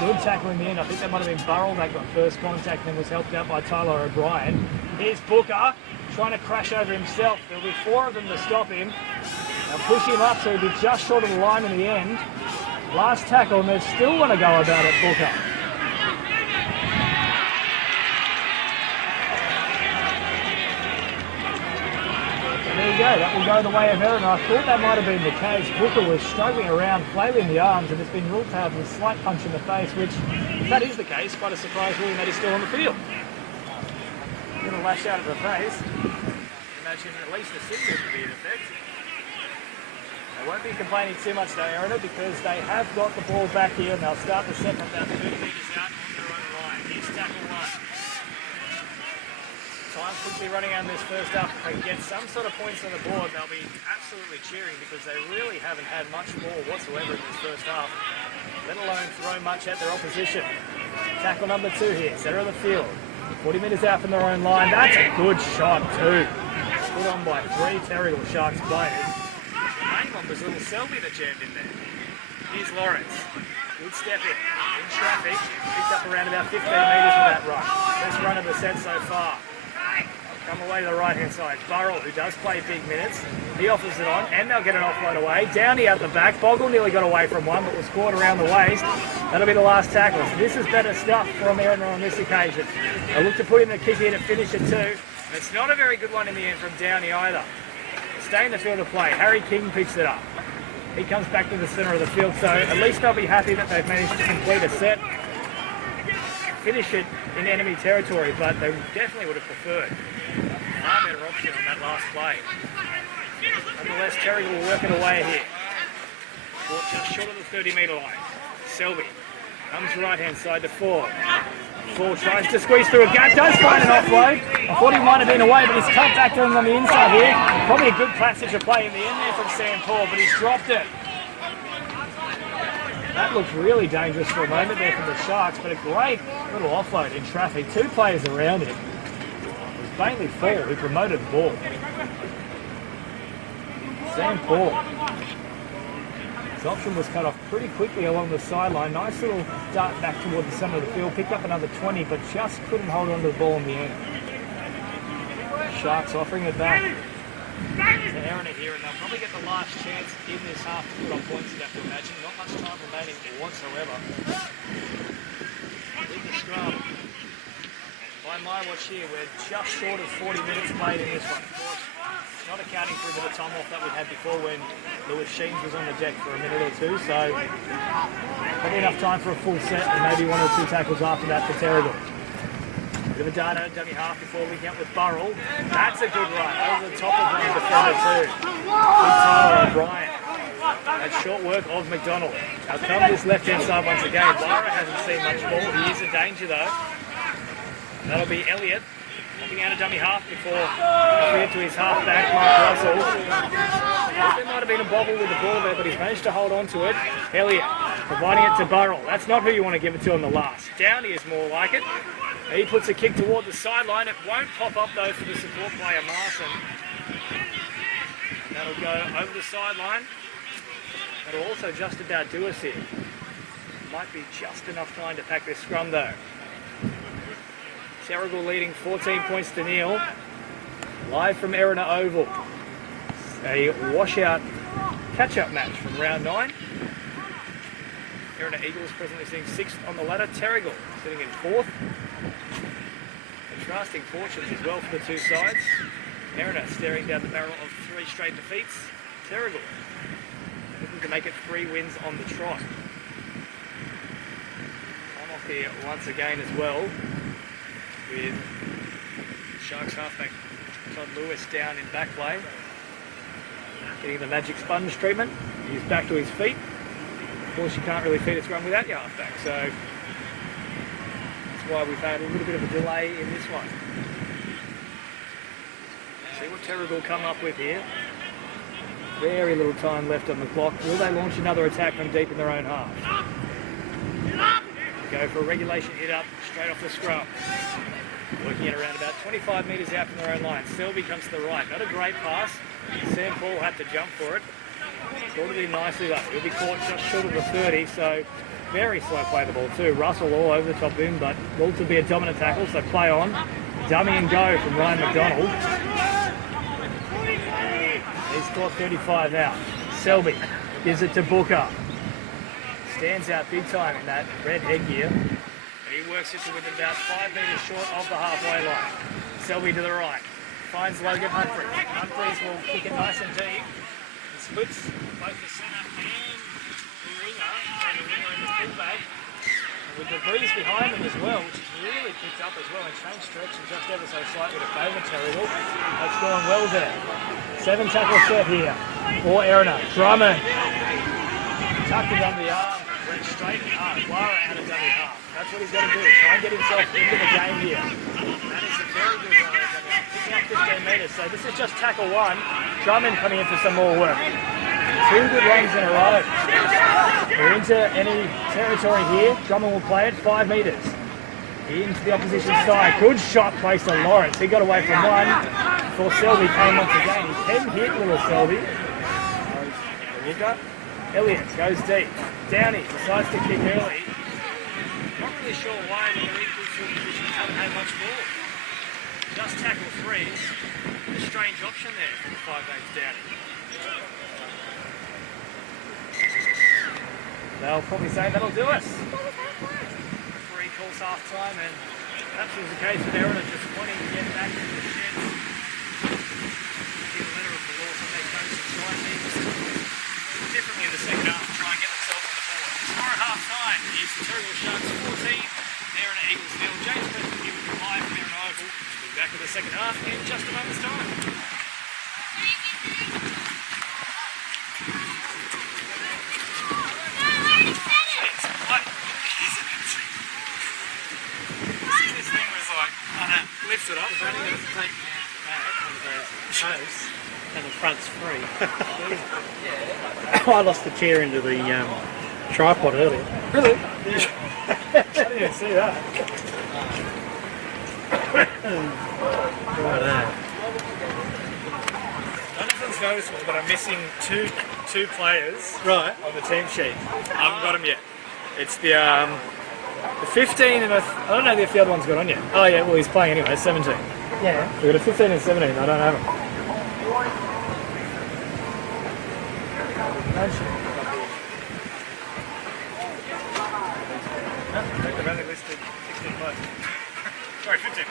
Good tackle in the end. I think that might have been Burrell that got first contact and was helped out by Tyler O'Brien. Here's Booker trying to crash over himself. There'll be 4 of them to stop him. They'll push him up so he'll be just short of the line in the end. Last tackle, and they still want to go about it, Booker. There you go, that will go the way of Erina. I thought that might have been the case. Booker was struggling around, flailing the arms, and it's been ruled to have a slight punch in the face, which, if that is the case, quite a surprise ruling that he's still on the field. Going to lash out at the face. Imagine at least a single to be in effect. They won't be complaining too much though, Erina, because they have got the ball back here, and they'll start the set from about 30 metres out on their own line. Here's tackle 1. Time quickly running out in this first half. If they can get some sort of points on the board, they'll be absolutely cheering because they really haven't had much ball whatsoever in this first half, let alone throw much at their opposition. Tackle number 2 here, centre of the field. 40 metres out from their own line. That's a good shot too. Put on by 3 Terrigal Sharks players. The main one was little Selby that jammed in there. Here's Lawrence. Good step in traffic. Picked up around about 15 metres with that run. Best run of the set so far. Come away to the right-hand side. Burrell, who does play big minutes, he offers it on, and they'll get an offload away. Downey out the back. Bogle nearly got away from one, but was caught around the waist. That'll be the last tackle. So this is better stuff from Erina on this occasion. They look to put in the kick here to finish it too. And it's not a very good one in the end from Downey either. Stay in the field of play. Harry King picks it up. He comes back to the centre of the field, so at least they'll be happy that they've managed to complete a set. Finish it in enemy territory, but they definitely would have preferred far better option on that last play. Nonetheless, Terrigal will work it away here. Caught just short of the 30-metre line. Selby comes right-hand side to Ford. Ford tries to squeeze through a gap, does find an offload. I thought he might have been away, but he's cut back to him on the inside here. Probably a good passage of play in the end there from Sam Paul, but he's dropped it. That looked really dangerous for a moment there from the Sharks, but a great little offload in traffic. 2 players around him. It was mainly Fall who promoted the ball. Sam Paul. His option was cut off pretty quickly along the sideline. Nice little dart back toward the centre of the field. Picked up another 20, but just couldn't hold on to the ball in the end. Sharks offering it back to Erina here, and they'll probably get the last chance in this half to put on points, you'd have to imagine. Not much time remaining whatsoever. In the scrum. By my watch here, we're just short of 40 minutes played in this one. Of course, not accounting for a bit of time off that we had before when Lewis Sheens was on the deck for a minute or two, so probably enough time for a full set and maybe 1 or 2 tackles after that for Terrigal. Bit of a dart out of dummy half before we get with Burrell. That's a good run over the top of one defender too. Good Tyler O'Brien. That short work of McDonald. Now come this left-hand side once again. Lyra hasn't seen much ball. He is in danger though. That'll be Elliott. popping out a dummy half before cleared to his half-back, Mark Russell. There might have been a bobble with the ball there, but he's managed to hold on to it. Elliott providing it to Burrell. That's not who you want to give it to on the last. Downey is more like it. He puts a kick toward the sideline. It won't pop up though for the support player, Marson. That'll go over the sideline. That'll also just about do us here. Might be just enough time to pack this scrum though. Terrigal leading 14 points to nil. Live from Erina Oval. A washout catch-up match from round 9. Erina Eagles presently sitting 6th on the ladder. Terrigal sitting in 4th. Contrasting fortunes as well for the two sides. Erina staring down the barrel of 3 straight defeats. Terrigal looking to make it 3 wins on the trot. I'm off here once again as well with Sharks halfback Todd Lewis down in back play. Getting the magic sponge treatment. He's back to his feet. Of course you can't really feed a scrum without your halfback, so that's why we've had a little bit of a delay in this one. See what Terrigal come up with here. Very little time left on the clock. Will they launch another attack from deep in their own half? Go for a regulation hit up straight off the scrum. Working it around about 25 metres out from their own line. Selby comes to the right. Not a great pass. Sam Paul had to jump for it. Caught it in nicely though. He'll be caught just short of the 30, so very slow play the ball too. Russell all over the top of him, but will to be a dominant tackle, so play on. Dummy and go from Ryan McDonald. He's scored 35 out. Selby gives it to Booker. Stands out big time in that red headgear. And he works it to within about 5 metres short of the halfway line. Selby to the right. Finds Logan Humphreys. Humphreys will kick it nice and deep. He splits both the centre and the winger. And the winger and the fullback. With the breeze behind them as well, which is really picked up as well and changed direction just ever so slightly to favour Terrigal. That's going well there. 7 tackle set here for Erina. Drummond tucked it under the arm, went straight Lara out of dummy half. That's what he's got to do, try and get himself into the game here. That is a very good run. Picking up 15 metres, so this is just tackle 1. Drummond coming in for some more work. 2 good runs in a row. We're into any territory here. Drummond will play it 5 metres. Into the opposition side. Good shot placed on Lawrence. He got away from one before Selby came once again. He can hit little Selby. Elliott goes deep. Downey decides to kick early. Not really sure why when they're in good field position haven't had much more. Just tackle 3s. A strange option there for the 5'8" Downey. They'll probably say that'll do us. Referee calls half time, and perhaps it was the case with Erina just wanting to get back into the sheds. Give a letter of the law from their coach and try things differently in the second half to try and get themselves on the board. The score at half time is the Terrigal Sharks 14, Erina Eagles 0. James Preston giving you live from Erina Oval. We'll be back with the second half in just a moment's time. Lifts it up. And the front's free. I lost the chair into the tripod earlier. Really? I didn't even see that. Nothing's noticeable, but I'm missing two players Right. on the team sheet. I haven't got them yet. It's the 15 and I don't know if the other one's got on yet. Oh yeah, well he's playing anyway, 17. Yeah. We've got a 15 and 17, I don't have them. They've only listed 16 players. Sorry, 15.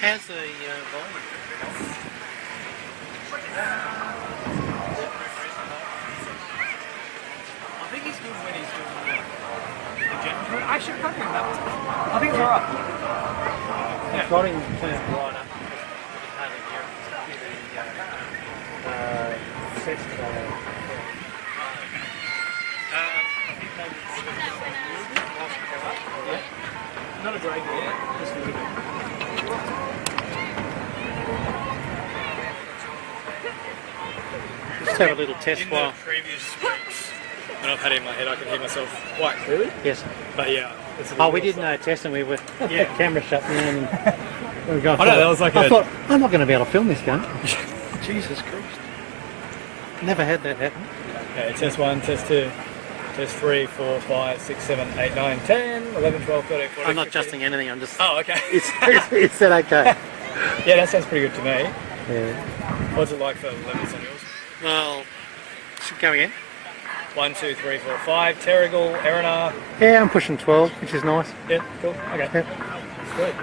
How's the volume? I think he's good when he's doing the general. Actually, probably that one. I think it's alright. I've got him turned right up. Not a great one. Just a little bit. Just have a little test In while. the previous weeks, when I've had it in my head, I can hear myself quite clearly. Yes. But yeah. It's a Oh, we little did no test and we were Yeah. the camera shut down and we were going. I know, that was like I a- thought I'm not going to be able to film this game. Jesus Christ! Never had that happen. Okay, test 1, test 2, test 3, 4, 5, 6, 7, 8, 9, 10, 11, 12, 13, 14, I'm not 15. adjusting anything. I'm just. Oh, okay. It said okay. Yeah, that sounds pretty good to me. Yeah. What's it like for levels on yours? Well, should go again. 1, 2, 3, 4, 5. Terrigal, Erina. Yeah, I'm pushing 12, which is nice. Yeah, cool. Okay. Yeah. Sweet.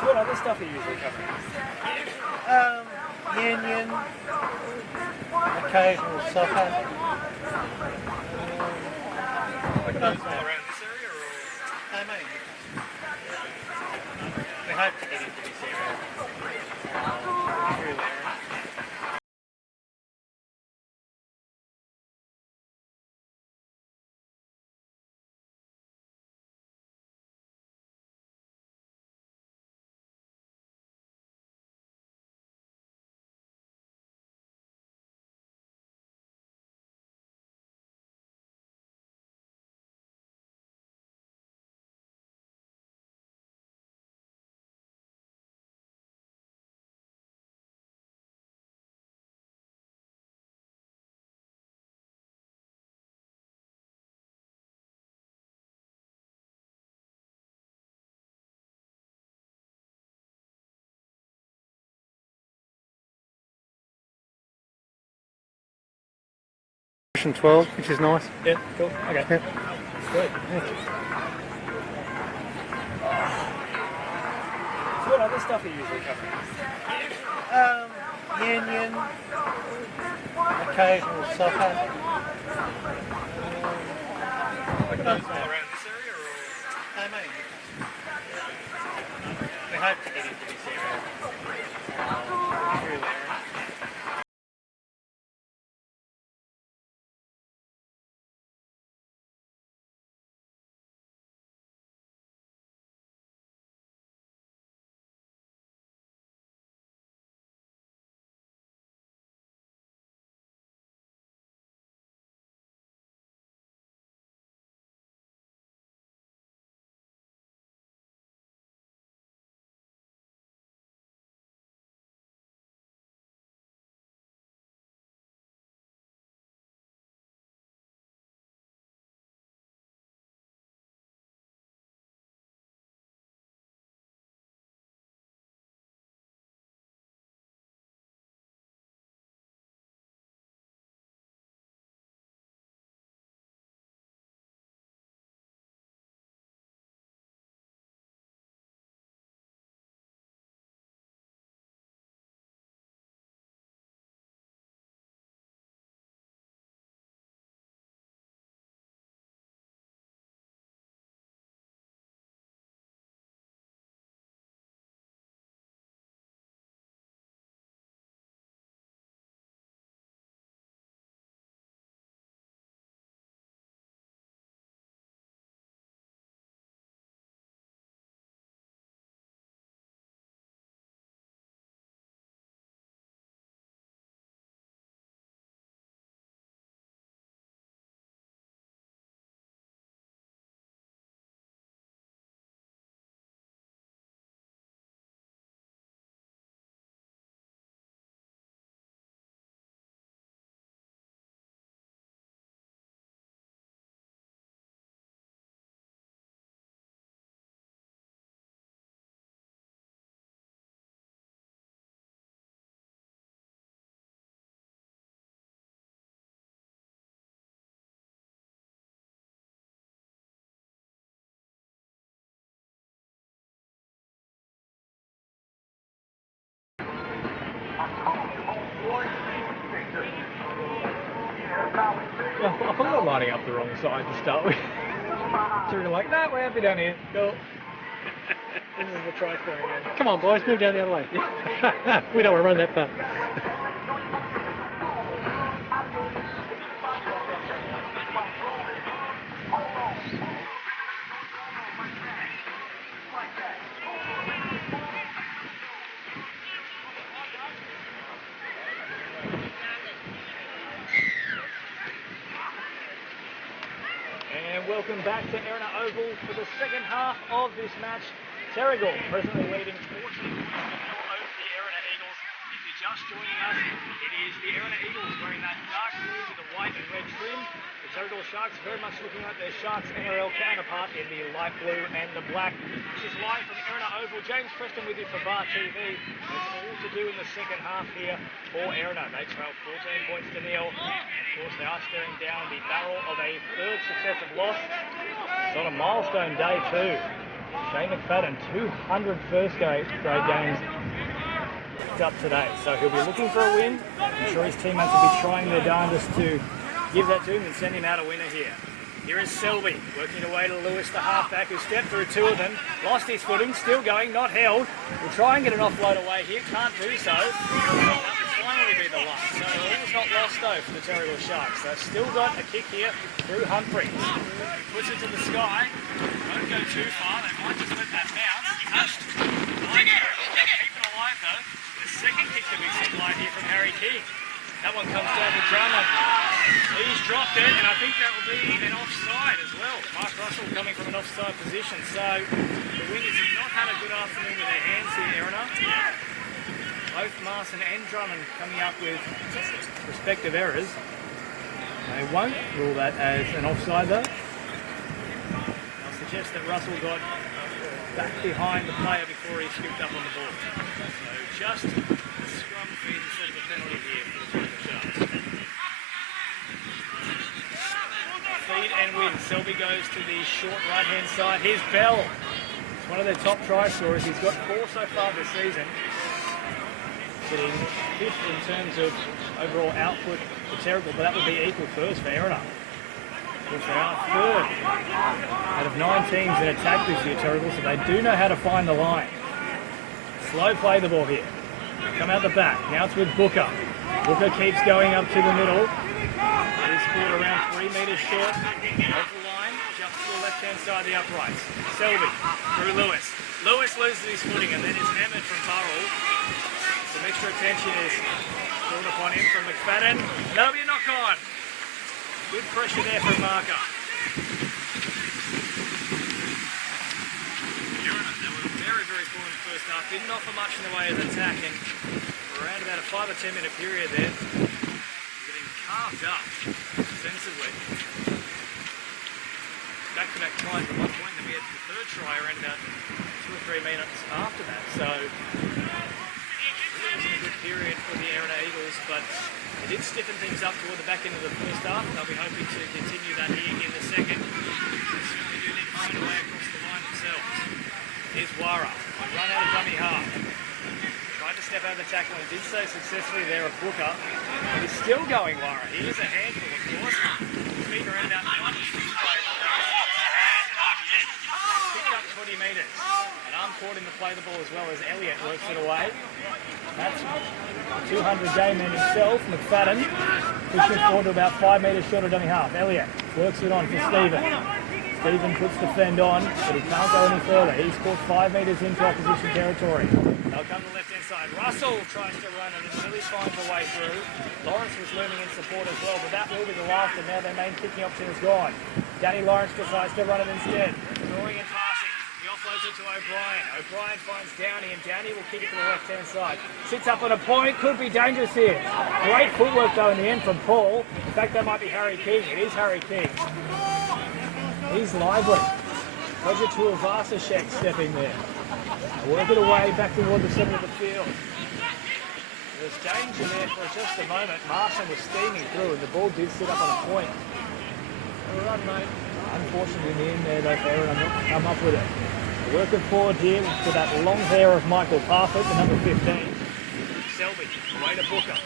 So what other stuff are you usually covering? Union, occasional soccer. Like those all around this area, or? No, mate. We hope to get into this area. Through there. Pushing 12, which is nice. Yeah, cool. Okay. Yeah. Sweet. So what other stuff are you usually covering? Union, occasional soccer. Like those all around this area, or? No, mate. We hope to get into this area. Through there. I thought we were lining up the wrong side to start with. So we were like, no, we're happy down here. Cool. This is the try scoring end. Come on, boys, move down the other way. We don't want to run that far. And welcome back to Erina Oval for the second half of this match. Terrigal presently leading 14 points over the Erina Eagles. If you're just joining us, it is the Erina Eagles wearing that dark blue with the white and red trim. The Terrigal Sharks very much looking like their Sharks NRL counterpart in the light blue and the black. This is live from Erina Oval. James Preston with you for Bar TV. There's all to do in the second half here for Erina. They trail 14 points to nil. Of course, they are staring down the barrel of a third successive loss. It's on a milestone day too. Shane McFadden, 200 first grade games up today. So he'll be looking for a win. I'm sure his teammates will be trying their darndest to give that to him and send him out a winner here. Here is Selby working away to Lewis, the halfback, who stepped through two of them. Lost his footing, still going, not held. Will try and get an offload away here, can't do so. That will finally be the last. So all's not lost though for the Terrigal Sharks. They've still got a kick here through Humphrey. He puts it to the sky. Won't go too far, they might just let that bounce. Touched. Keep it alive though. The second kick to be supplied here from Harry King. That one comes down to Drummond. He's dropped it, and I think that will be an offside as well. Mark Russell coming from an offside position. So the Wingers have not had a good afternoon with their hands here, Erina. Both Marson and Drummond coming up with respective errors. They won't rule that as an offside though. I'll suggest that Russell got back behind the player before he scooped up on the ball. So just a scrum feed instead of a penalty here for the Terrigal Sharks. Feed and win. Selby goes to the short right-hand side. Here's Bell. He's one of their top try scorers. He's got 4 so far this season. Sitting 5th in terms of overall output for Terrigal, but that would be equal first for Erina. Of course, they are 3rd out of 9 teams in attack this year, Terrigal, so they do know how to find the line. Slow play the ball here. Come out the back. Now it's with Booker. Booker keeps going up to the middle. He's scored around 3 metres short of the line. Jumps to the left-hand side of the uprights. Selby through Lewis. Lewis loses his footing and then is hammered from Burrell. Some extra attention is drawn upon him from McFadden. That'll be a knock-on. Good pressure there from Marker. They were very, very poor in the first half. Didn't offer much in the way of attack, and around about a 5 or 10 minute period there, getting carved up defensively. Back-to-back tries at one point, then we had the third try around about 2 or 3 minutes after that. So it wasn't a good period for the Erina Eagles, but they did stiffen things up toward the back end of the first half. They'll be hoping to continue that here in the second. They certainly do need to find a way across the line themselves. Here's Wara. Run out of dummy half. Tried to step out of the tackle and did so successfully there at Booker. But he's still going, Wara. He is a handful, of course. Feet around about 1 picked up 20 metres. An arm caught him to play the ball as well as Elliott works it away. That's 200 game man himself, McFadden, pushing forward to about 5 metres short of dummy half. Elliott works it on for Stephen. Stephen puts the fend on, but he can't go any further. He's caught 5 metres into opposition territory. They'll come to the left-hand side. Russell tries to run it and really finds a way through. Lawrence was looming in support as well, but that will be the last, and now their main kicking option is gone. Danny Lawrence decides to run it instead. Drawing and passing. He offloads it to O'Brien. O'Brien finds Downey, and Downey will kick it to the left-hand side. Sits up on a point, could be dangerous here. Great footwork though in the end from Paul. In fact, that might be Harry King. It is Harry King. He's lively. Roger Tuivasa-Sheck stepping there. Work it away back toward the centre of the field. There's danger there for just a moment. Marson was steaming through and the ball did sit up on a point. Well run, mate. Unfortunately in the end there, though, Erina not come up with it. Working forward here to that long hair of Michael Parfitt, the number 15. Selby, away to Booker.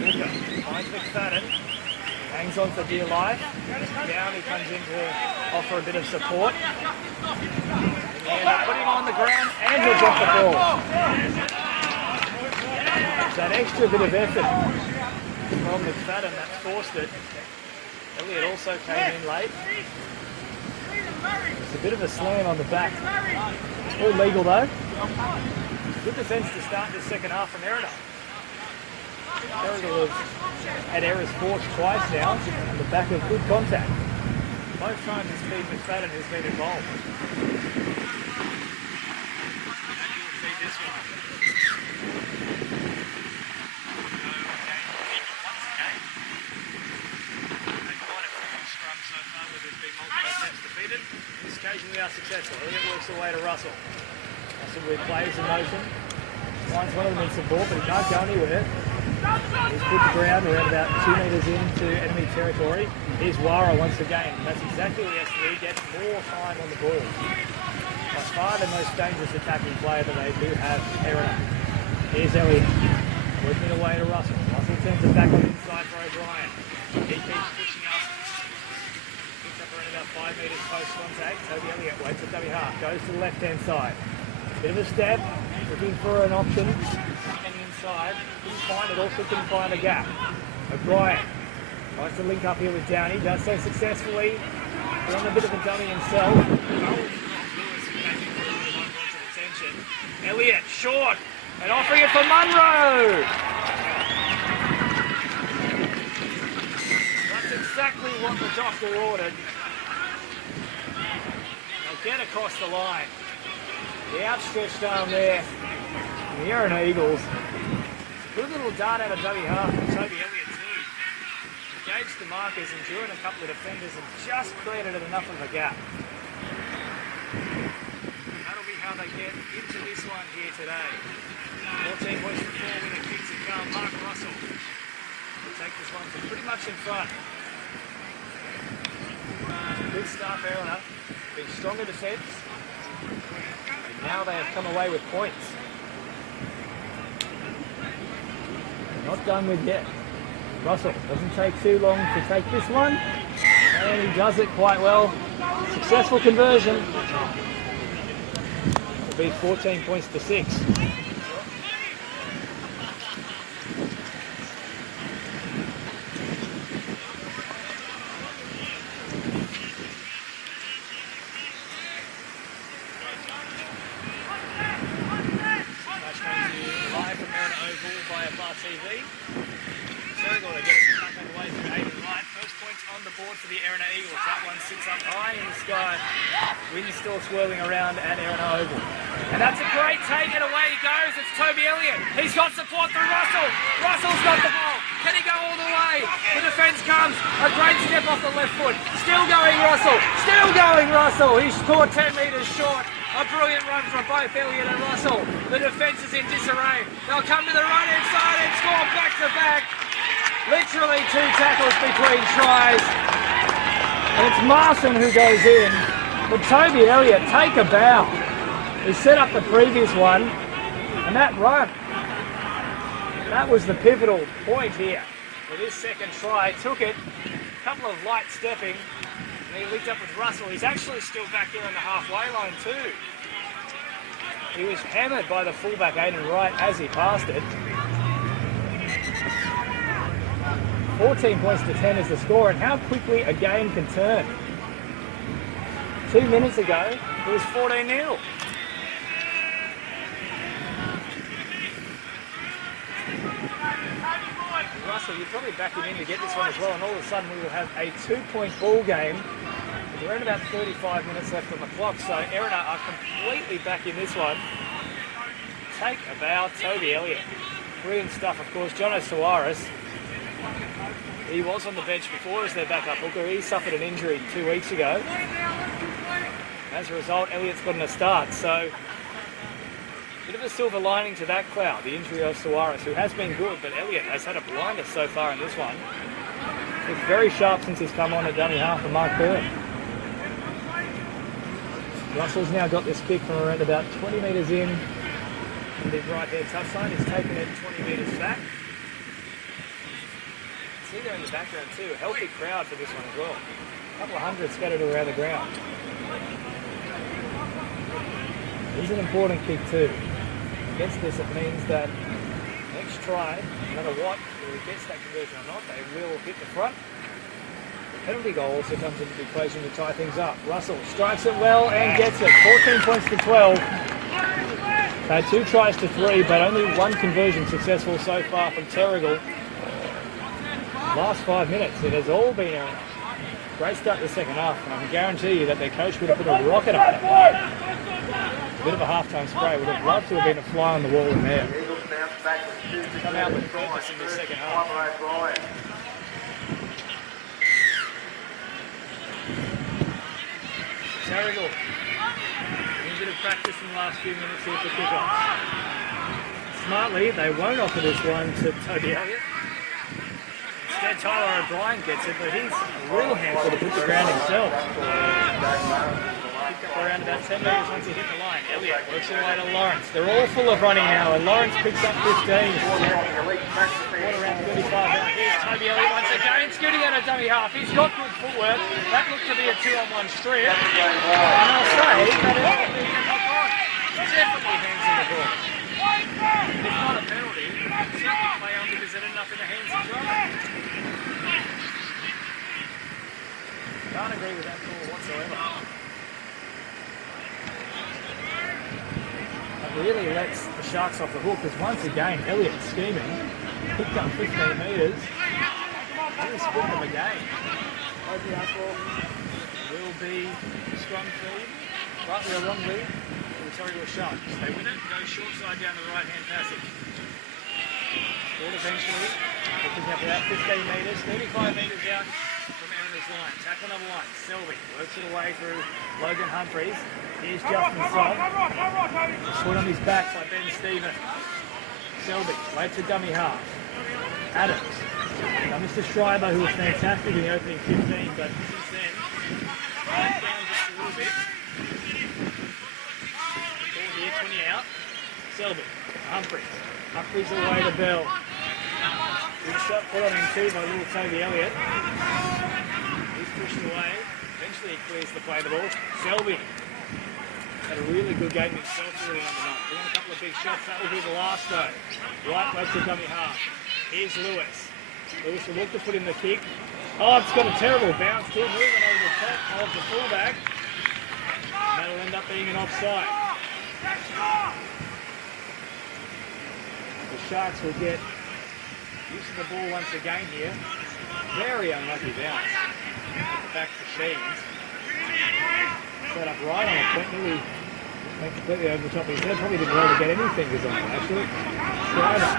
Booker finds McFadden. Hangs on for dear life. Down, he comes in to offer a bit of support. And put him on the ground and he'll drop the ball. That extra bit of effort from McFadden that forced it. Elliott also came in late. It's a bit of a slam on the back. It's all legal though. Good defence to start this second half from Erina. Terrigal has had errors forced twice now on the back of good contact. Both times it's been McFadden who's been involved. And you'll see this one. Once again. They've quite a few scrums so far where there's been multiple attempts defeated. This occasion we are successful. Elliott works away to Russell. Russell with plays in motion. Finds one of them in support, but he can't go anywhere. He's put the ground around about 2 metres into enemy territory. Here's Wara once again. That's exactly what he has to do. Get more time on the ball. By far the most dangerous attacking player that they do have, Erina. Here's Elliott. Working away to Russell. Russell turns it back on the inside for O'Brien. He keeps pushing up. Picks up around about 5 metres post contact. Toby Elliott waits at dummy half. Goes to the left-hand side. Bit of a stab. Looking for an option. Inside. Couldn't find it. Also couldn't find a gap. O'Brien tries to link up here with Downey. Does so successfully. But on a bit of a dummy himself. Elliott short and offering it for Munro. That's exactly what the doctor ordered. They'll get across the line. The outstretched arm there. And the Erina Eagles. Good little dart out of dummy half from Toby Elliott too. Engaged the markers, enduring a couple of defenders and just created enough of a gap. That'll be how they get into this one here today. 14 points to 4 with a kicks and goal. Mark Russell will take this one from pretty much in front. Good start for Erina. Been stronger defence. And now they have come away with points. Not done with yet. Russell doesn't take too long to take this one. And he does it quite well. Successful conversion. It'll be 14 points to 6. Terrigal to get us back on the way through 8 and right. First points on the board for the Erina Eagles. That one sits up high in the sky. Wind still swirling around at Erina Oval. And that's a great take, and away he goes. It's Toby Elliott. He's got support through Russell. Russell's got the ball. Can he go all the way? The defence comes. A great step off the left foot. Still going Russell. Still going Russell. He's scored 10 metres short. A brilliant run from both Elliott and Russell. The defence is in disarray. They'll come to the right-hand side and score back-to-back. Literally 2 tackles between tries. And it's Marson who goes in. But Toby Elliott, take a bow. He set up the previous one. And that run, that was the pivotal point here. With his second try, took it. A couple of light stepping. And he linked up with Russell. He's actually still back here on the halfway line too. He was hammered by the fullback Aiden Wright as he passed it. 14 points to 10 is the score, and how quickly a game can turn. 2 minutes ago, it was 14-0. Russell, you'd probably back him in to get this one as well, and all of a sudden we will have a 2-point ball game. We're at about 35 minutes left on the clock, so Erina are completely back in this one. Take a bow, Toby Elliott. Brilliant stuff, of course. Jono Suarez, he was on the bench before as their backup hooker. He suffered an injury 2 weeks ago. As a result, Elliott's gotten a start, so bit of a silver lining to that cloud, the injury of Suarez, who has been good, but Elliott has had a blinder so far in this one. It's very sharp since he's come on at dummy half for Mark Byrne. Russell's now got this kick from around about 20 metres in. And his right hand touchline. He's taken it 20 metres back. See there in the background too, healthy crowd for this one as well. A couple of hundred scattered around the ground. This is an important kick too. Against this, it means that next try, no matter what, whether he gets that conversion or not, they will hit the front. The penalty goal also comes into the equation to tie things up. Russell strikes it well and gets it. 14 points to 12. Had 2 tries to 3, but only 1 conversion successful so far from Terrigal. Last 5 minutes, it has all been Erina. Great start to the second half, and I can guarantee you that their coach would have put a rocket on it. A bit of a half-time spray. Would have loved to have been a fly on the wall in there. Come out with purpose in the second half. Terrigal. A bit of practice in the last few minutes here for kickoffs. Smartly, they won't offer this one to Toby Elliott. Instead, Tyler O'Brien gets it, but he's a real handful to put the ground himself. Picked up around about 10 metres once he hit the line. Elliott works away to Lawrence. They're all full of running now, and Lawrence picks up 15. Around 35 out. Here's Toby Elliott once again. Scooting out a dummy half. He's got good footwork. That looked to be a 2-on-1 strip. And I'll say that it's definitely hands in the ball. It's not a penalty. It's certainly play on because it ended up in the hands of Drummond. Can't agree with that call whatsoever. That really lets the Sharks off the hook because once again, Elliott scheming, picked up 15 metres. Really split them again. Will be strong feed, rightly or wrongly, for the Terrigal Sharks. They win it, go short side down the right-hand passage. Ball eventually, picking up about 15 metres, 35 metres out from Erina's line. Tackle number 1, Selby works it away through Logan Humphries. Here's Justin Song. Put on his back by Ben Stephen. Selby waits a dummy half. Adams. Now Mr. Schreiber, who was fantastic in the opening 15, but since then, down just a little bit. Ball here, 20 out. Selby, Humphries. Humphries away to Bell. Good shot put on him too by little Toby Elliott. He's pushed away. Eventually he clears the play the ball. Selby had a really good game himself early on the night. He won a couple of big shots. That will be the last though. Right, waits a dummy half. Here's Lewis. Lewis will look to put in the kick. Oh, it's got a terrible bounce. Still moving over the top of the fullback. And that'll end up being an offside. The Sharks will get use of the ball once again here. Very unlucky bounce. Back to Sheens. Set up right on it. Nearly went completely over the top of his head. Probably didn't really get any fingers on it actually. Schreiber.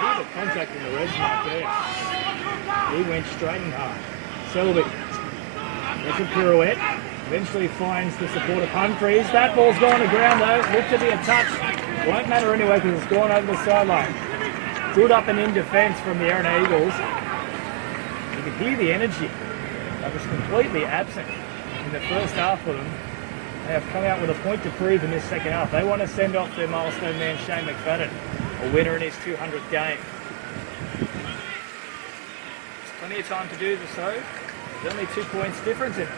He had contact in the red mark there. He went straight and hard. Selby. That's a pirouette. Eventually finds the support of Humphries. That ball's gone to ground though. Looked to be a touch. Won't matter anyway because it's gone over the sideline. Good up and in defence from the Erina Eagles. You could hear the energy that was completely absent in the first half for them. They have come out with a point to prove in this second half. They want to send off their milestone man Shane McFadden, a winner in his 200th game. There's plenty of time to do this though. There's only 2 points difference in it.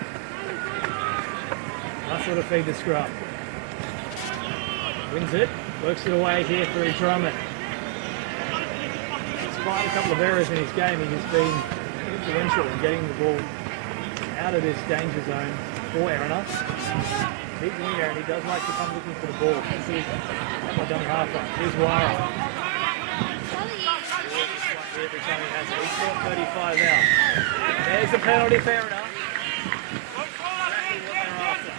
Russell to feed the scrum. Wins it, works it away here through Drummond. Despite a couple of errors in his game, he has been influential in getting the ball out of this danger zone for Erina. Big winger, and he does like to come looking for the ball. Here's my dummy half line. Here's Wara. Every time he has it. He's got 35 out. There's the penalty for Erina. Exactly what they're after.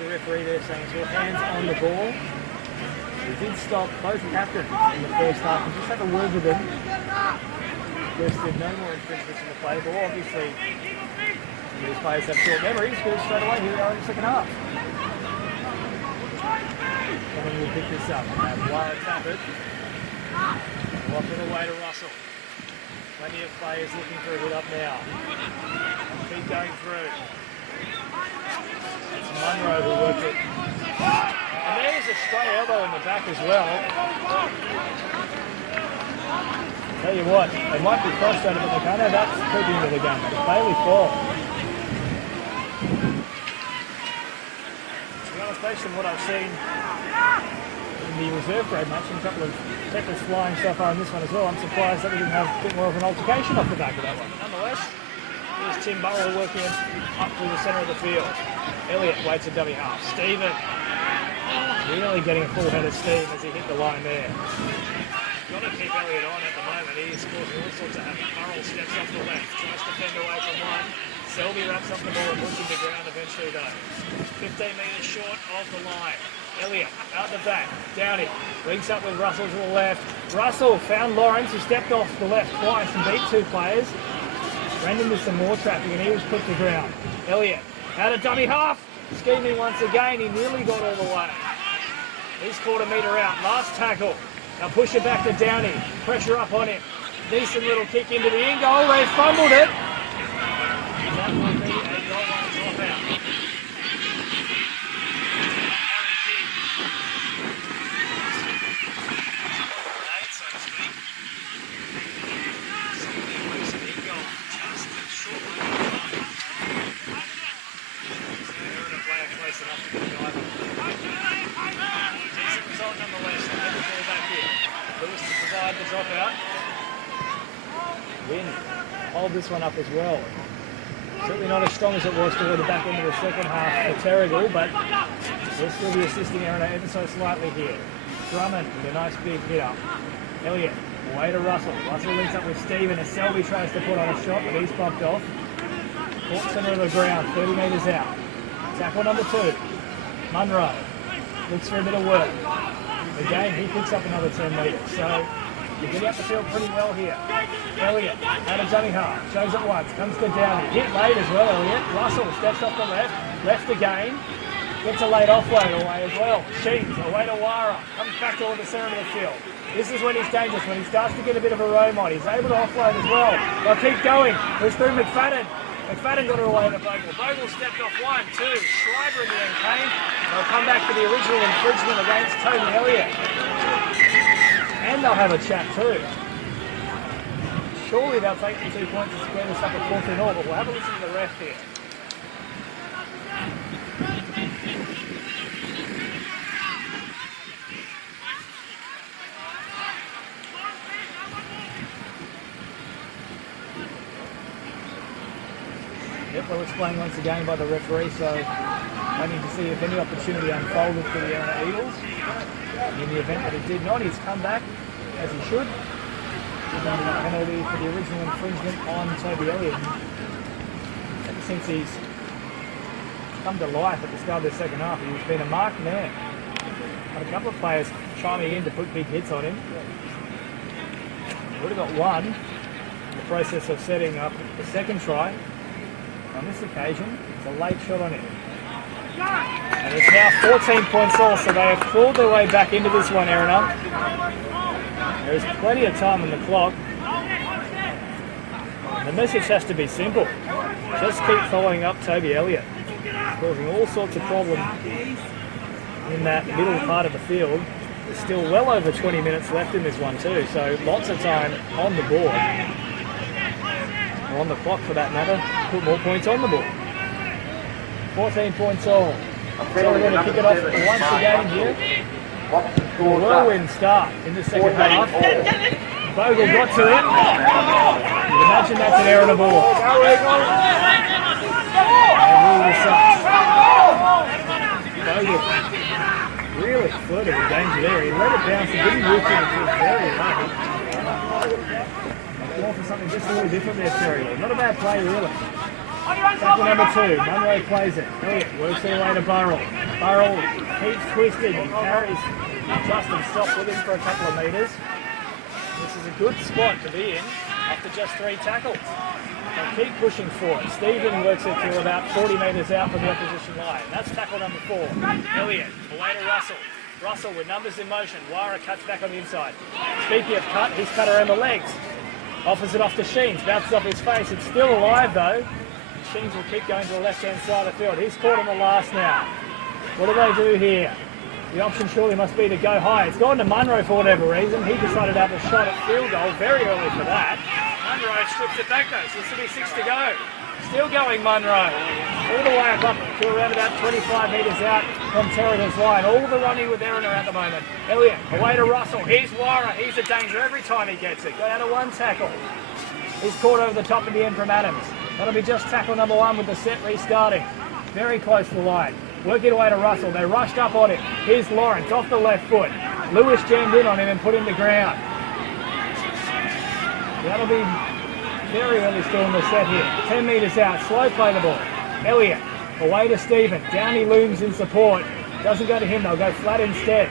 The referee there saying it's hands on the ball. He did stop both captains in the first half and just have a word with them. Suggested no more infringements in the play ball. Obviously, these players have short memories because straight away here we are in the second half. Someone will pick this up. Wire tap it. Off it away to Russell. Plenty of players looking for a hit up now. Keep going through. It's Munro who worked it. And there's a straight elbow in the back as well. Tell you what, they might be frustrated, but they can't have that creeping into the game. It's Bailey fall. To be honest, based on what I've seen in the reserve grade match and a couple of tackles flying so far in this one as well, I'm surprised that we didn't have a bit more of an altercation off the back of that one. Nonetheless, here's Tim Burrell working up through the centre of the field. Elliott waits a dummy half. Stephen really getting a full head of steam as he hit the line there. Got to keep Elliott on at the moment. He's causing all sorts of havoc. Burrell steps off the left, tries to fend away from one. Selby wraps up the ball and pushing the ground eventually though. 15 metres short of the line. Elliott out the back. Downey links up with Russell to the left. Russell found Lawrence, who stepped off the left twice and beat two players. Ran into some more traffic and he was put to ground. Elliott out of dummy half. Scheming once again. He nearly got all the way. He's caught a metre out. Last tackle. Now push it back to Downey. Pressure up on him. Decent little kick into the in goal. They fumbled it. That will be a goal line drop out. So to speak. Something loose and in goal. Just a short line. So Erina player close enough to get either. Decent result nonetheless. They'll get the ball back here. Lewis to provide the dropout. Win. Hold this one up as well. Certainly not as strong as it was toward the back end of the second half for Terrigal, but we'll still be assisting Erina ever so slightly here. Drummond with a nice big hit up. Elliott away to Russell. Russell links up with Stephen as Selby tries to put on a shot, but he's popped off. Caught centre of the ground, 30 metres out. Tackle number 2. Munro looks for a bit of work. Again, he picks up another 10 metres, so you're getting up the field pretty well here. Elliott out of dummy half, shows it once, comes to Downey. Hit late as well, Elliott. Russell steps off the left, left again. Gets a late offload away as well. Sheens away to Wara, comes back toward the centre of the field. This is when he's dangerous, when he starts to get a bit of a roam on. He's able to offload as well. They'll keep going. It's through McFadden. McFadden got it away to Bogle. Bogle stepped off 1, 2. Schreiber in the end came. They'll come back for the original infringement against Toby Elliott. And they'll have a chat too. Surely they'll take the 2 points and square this up at 14 all, but we'll have a listen to the ref here. Yep, well explained once again by the referee, so waiting to see if any opportunity unfolded for the Erina Eagles. In the event that it did not, he's come back, as he should, with a penalty for the original infringement on Toby Elliott. Ever since he's come to life at the start of the second half, he's been a marked man. Had a couple of players chiming in to put big hits on him. Would have got one in the process of setting up the second try. On this occasion, it's a late shot on him. And it's now 14 points all, so they have clawed their way back into this one, Erina. There is plenty of time on the clock. The message has to be simple. Just keep following up Toby Elliott. Causing all sorts of problems in that middle part of the field. There's still well over 20 minutes left in this one too, so lots of time on the board. Or on the clock for that matter, put more points on the board. 14 points all. So we're going to kick it off once again here. A whirlwind start in the second half. Bogle got to it. You'd imagine that's an Erina ball. And Bogle really flirted with danger there. He let it bounce and didn't root it until very lucky. Going for something just a little different there, Terrigal. Not a bad play, really. Tackle number 2. Munro plays it. Elliott works their way to Burrell. Burrell keeps twisting and carries Justin Stock with him for a couple of metres. This is a good spot to be in after just 3 tackles. They'll keep pushing forward. Stephen works it to about 40 metres out from the opposition line. That's tackle number 4. Elliott away to Russell. Russell with numbers in motion. Wara cuts back on the inside. Speaking of cut, he's cut around the legs. Offers it off to Sheens. Bounces off his face. It's still alive though. Sheens will keep going to the left-hand side of the field. He's caught on the last now. What do they do here? The option surely must be to go high. It's gone to Munro for whatever reason. He decided to have a shot at field goal very early for that. Munro strips it back though, so there's still be 6 to go. Still going Munro. All the way up to around about 25 metres out from Terrigal's line. All the running with Erina at the moment. Elliott, away to Russell. Here's Wara. He's a danger every time he gets it. Go down to 1 tackle. He's caught over the top of the end from Adams. That'll be just tackle number 1 with the set restarting. Very close to the line. Working away to Russell. They rushed up on him. Here's Lawrence off the left foot. Lewis jammed in on him and put him to ground. That'll be very early still in the set here. 10 metres out. Slow play the ball. Elliott away to Stephen. Downey looms in support. Doesn't go to him. They'll go flat instead.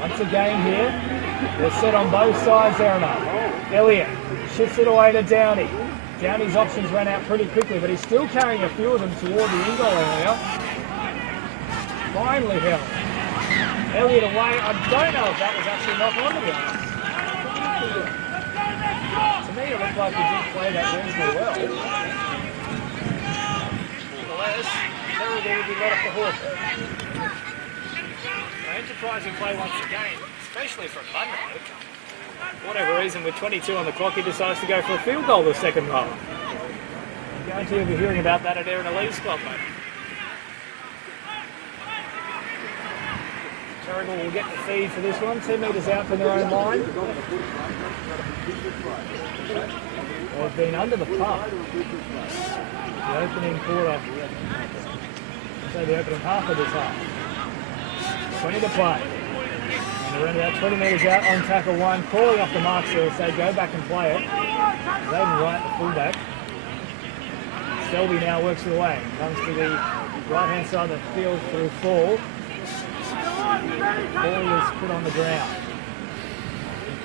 Once again here. They're set on both sides there enough. Elliott shifts it away to Downey. Downey's options ran out pretty quickly, but he's still carrying a few of them toward the in-goal area. Finally held. Elliott away. I don't know if that was actually knocked on, to be honest. To me, it looked like he did play that reasonably well. Nevertheless, Terrigal would be let off the hook. Enterprising play once again, especially from Munro. For whatever reason, with 22 on the clock, he decides to go for a field goal the second roll. I guarantee you'll be hearing about that at Erina Lee's club, mate. Terrigal will get the feed for this one, 10 metres out from their own line. They've been under the pump. The opening quarter, so the opening half of this half. 20 to play. And around about 20 metres out on tackle 1, calling off the mark, so they go back and play it. Zayden Wright, the fullback. Selby now works it away. Comes to the right-hand side of the field through Fall. Ball is put on the ground.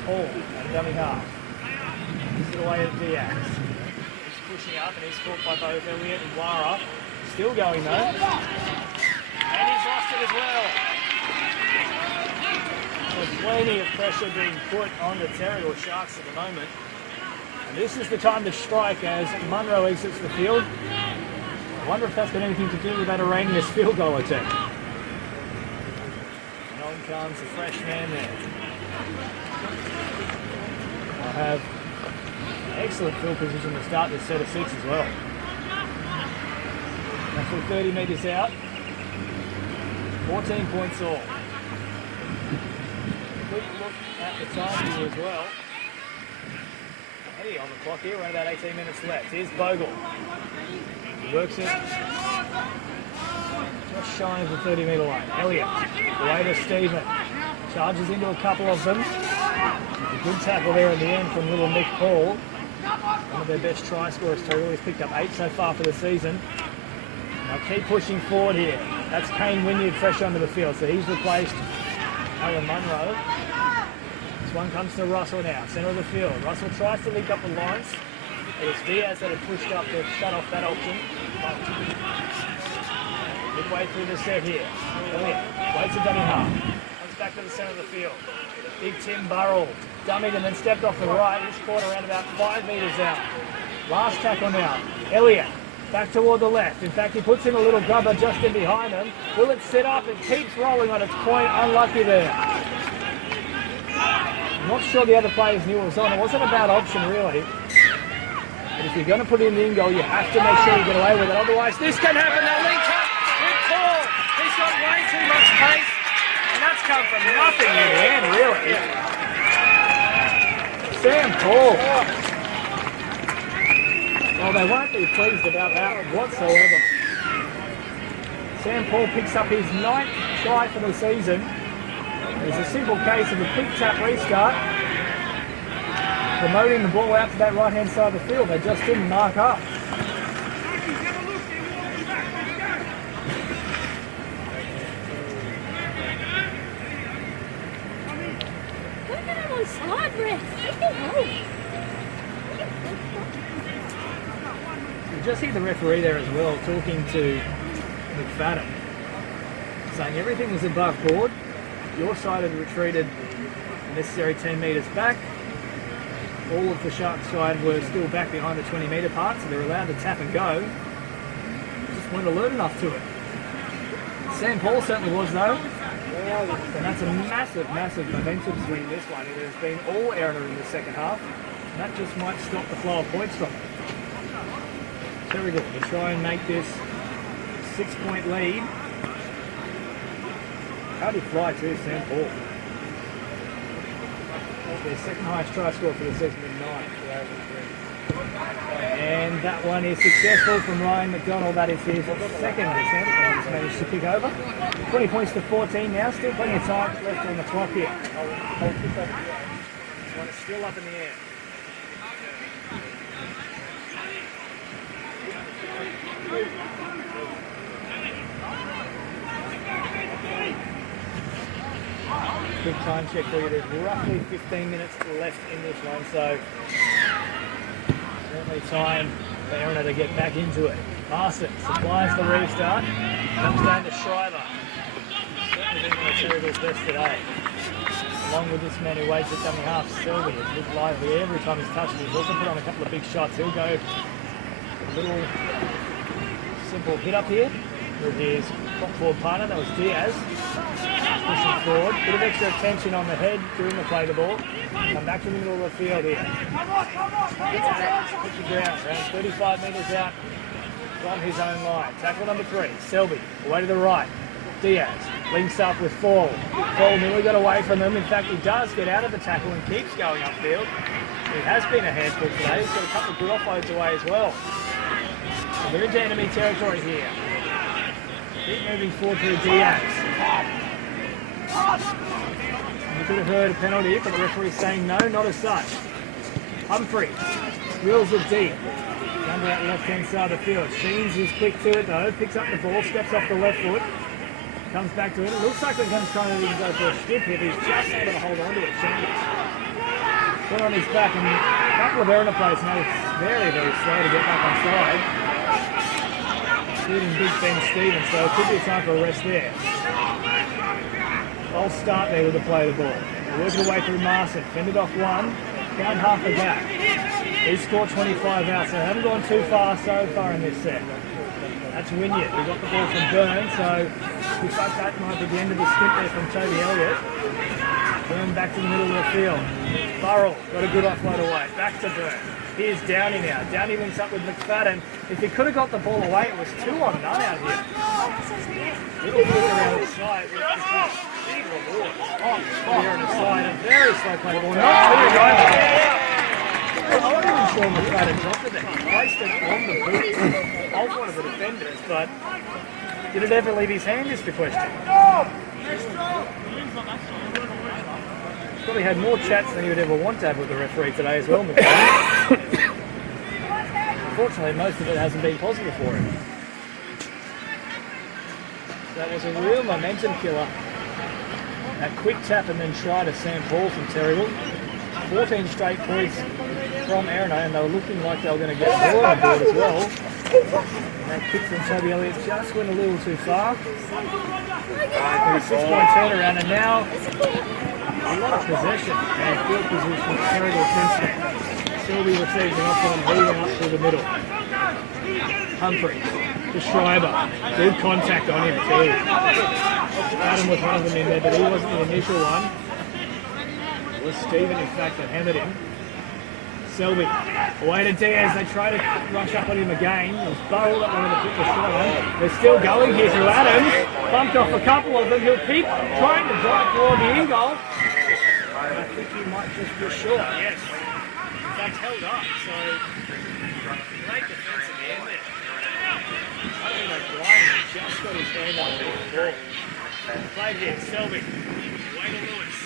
Paul at dummy half. Gives it away to Diaz. He's pushing up and he's caught by both Elliott and Wara. Still going though. And he's lost it as well. There's plenty of pressure being put on the Terrigal Sharks at the moment. And this is the time to strike as Munro exits the field. I wonder if that's got anything to do with that erroneous field goal attempt. And on comes the fresh man there. They'll have excellent field position to start this set of 6 as well. Roughly 30 metres out. 14 points all. Quick look at the time here as well. Eddie on the clock here, around about 18 minutes left. Here's Bogle. He works it just shy of the 30-metre line. Elliott, away to Stephen. Charges into a couple of them. A good tackle there at the end from little Nick Paul. One of their best try scorers. Terrigal. He's picked up 8 so far for the season. Now keep pushing forward here. That's Kane Wynyard fresh onto the field, so he's replaced Alan Munro. This one comes to Russell now, centre of the field. Russell tries to link up the lines. It was Diaz that had pushed up to shut off that option. Midway through the set here. Elliott waits a dummy half. Comes back to the centre of the field. Big Tim Burrell dummied and then stepped off the right. He's caught around about 5 metres out. Last tackle now. Elliott back toward the left. In fact, he puts in a little grubber just in behind him. Will it sit up? It keeps rolling on its point. Unlucky there. I'm not sure the other players knew it was on. It wasn't a bad option, really. But if you're going to put it in the in goal, you have to make sure you get away with it. Otherwise, this can happen. They'll link up with Paul. He's got way too much pace. And that's come from nothing in the end, really. Sam Paul. Well, they won't be pleased about that whatsoever. Sam Paul picks up his 9th try for the season. It's a simple case of a quick tap restart, promoting the ball out to that right-hand side of the field. They just didn't mark up. You just hear the referee there as well talking to McFadden, saying everything was above board. Your side had retreated the necessary 10 metres back. All of the Sharks side were still back behind the 20-metre part, so they're allowed to tap and go. Just weren't alert enough to it. St. Paul certainly was though. And that's a massive, massive momentum swing this one. It has been all Erina in the second half. And that just might stop the flow of points from it. Terrigal to try and make this 6-point lead. How did he fly too, St. Paul? Their second highest try score for the season in 9. And that one is successful from Ryan McDonald. That is his second attempt. He's managed to kick over. 20 points to 14 now. Still plenty of time left on the clock here. This one is still up in the air. Quick time check for you. There's roughly 15 minutes left in this one, so certainly time for Erina to get back into it. Marson supplies the restart. Comes down to Schreiber. Certainly been one of Terrigal's best today. Along with this man who weighs at dummy half, Selby has looked lively every time he's touched it. He's also put on a couple of big shots. He'll go a little simple hit up here with his top forward partner. That was Diaz. Pushing forward. Bit of extra attention on the head during the play the ball. Come back to the middle of the field here. Push the ground. Around 35 metres out from his own line. Tackle number 3. Selby. Away to the right. Diaz. Links up with Fall. Fall nearly got away from them. In fact, he does get out of the tackle and keeps going upfield. He has been a handful today. He's got a couple of good offloads away as well. So they're into enemy territory here. Keep moving forward to Diaz. You could have heard a penalty, but the referee saying no, not as such. Humphrey wheels it deep. Down to that left-hand side of the field. Sheens is quick to it though, picks up the ball, steps off the left foot, comes back to it. It looks like they're trying to even go for a strip here, but he's just able to hold on to it. Sheens. Put on his back, and a couple of Erina players know it's very, very slow to get back on side. Including Big Ben Stevens, so it could be a time for a rest there. I'll start there with the play of the ball. Work it away through Marson. Fended off one. Down half the gap. He scored 25 out, so they haven't gone too far so far in this set. That's Wynyard. We got the ball from Byrne, so looks like that might be the end of the sprint there from Toby Elliott. Byrne back to the middle of the field. Burrell got a good offload away. Back to Byrne. Here's Downey now. Downey links up with McFadden. If he could have got the ball away, it was 2 on none out here. Little bit around the side. Big reward. Here on the side. A very slow play ball. Not clear either. I'm not even sure McFadden dropped it there. He placed it on the boot of one of the defenders, but did it ever leave his hand is the question. Probably had more chats than he would ever want to have with the referee today as well, Unfortunately, most of it hasn't been positive for him. That was a real momentum killer. A quick tap and then try to St. Paul from Terrigal. 14 straight points from Erina, and they were looking like they were going to get more on board as well. And that kick from Toby Elliott just went a little too far. A 6-point turnaround, and now a lot of possession and field position for Terrigal since then. Selby receives an offload and leading up through the middle. Humphrey to Schreiber. Good contact on him too. Adam was one of them in there, but he wasn't the initial one. It was Stephen, in fact, that hammered him. Selby away to Diaz. They try to rush up on him again. It was Burrell that wanted to put the shot on. They're still going here to Adams. Bumped off a couple of them. He'll keep trying to drive toward the in goal. I think he might just be short, yes. In fact, held up, so great defence in the end there. I think O'Brien just got his hand on the ball. Played here, Selby. Away to Lewis.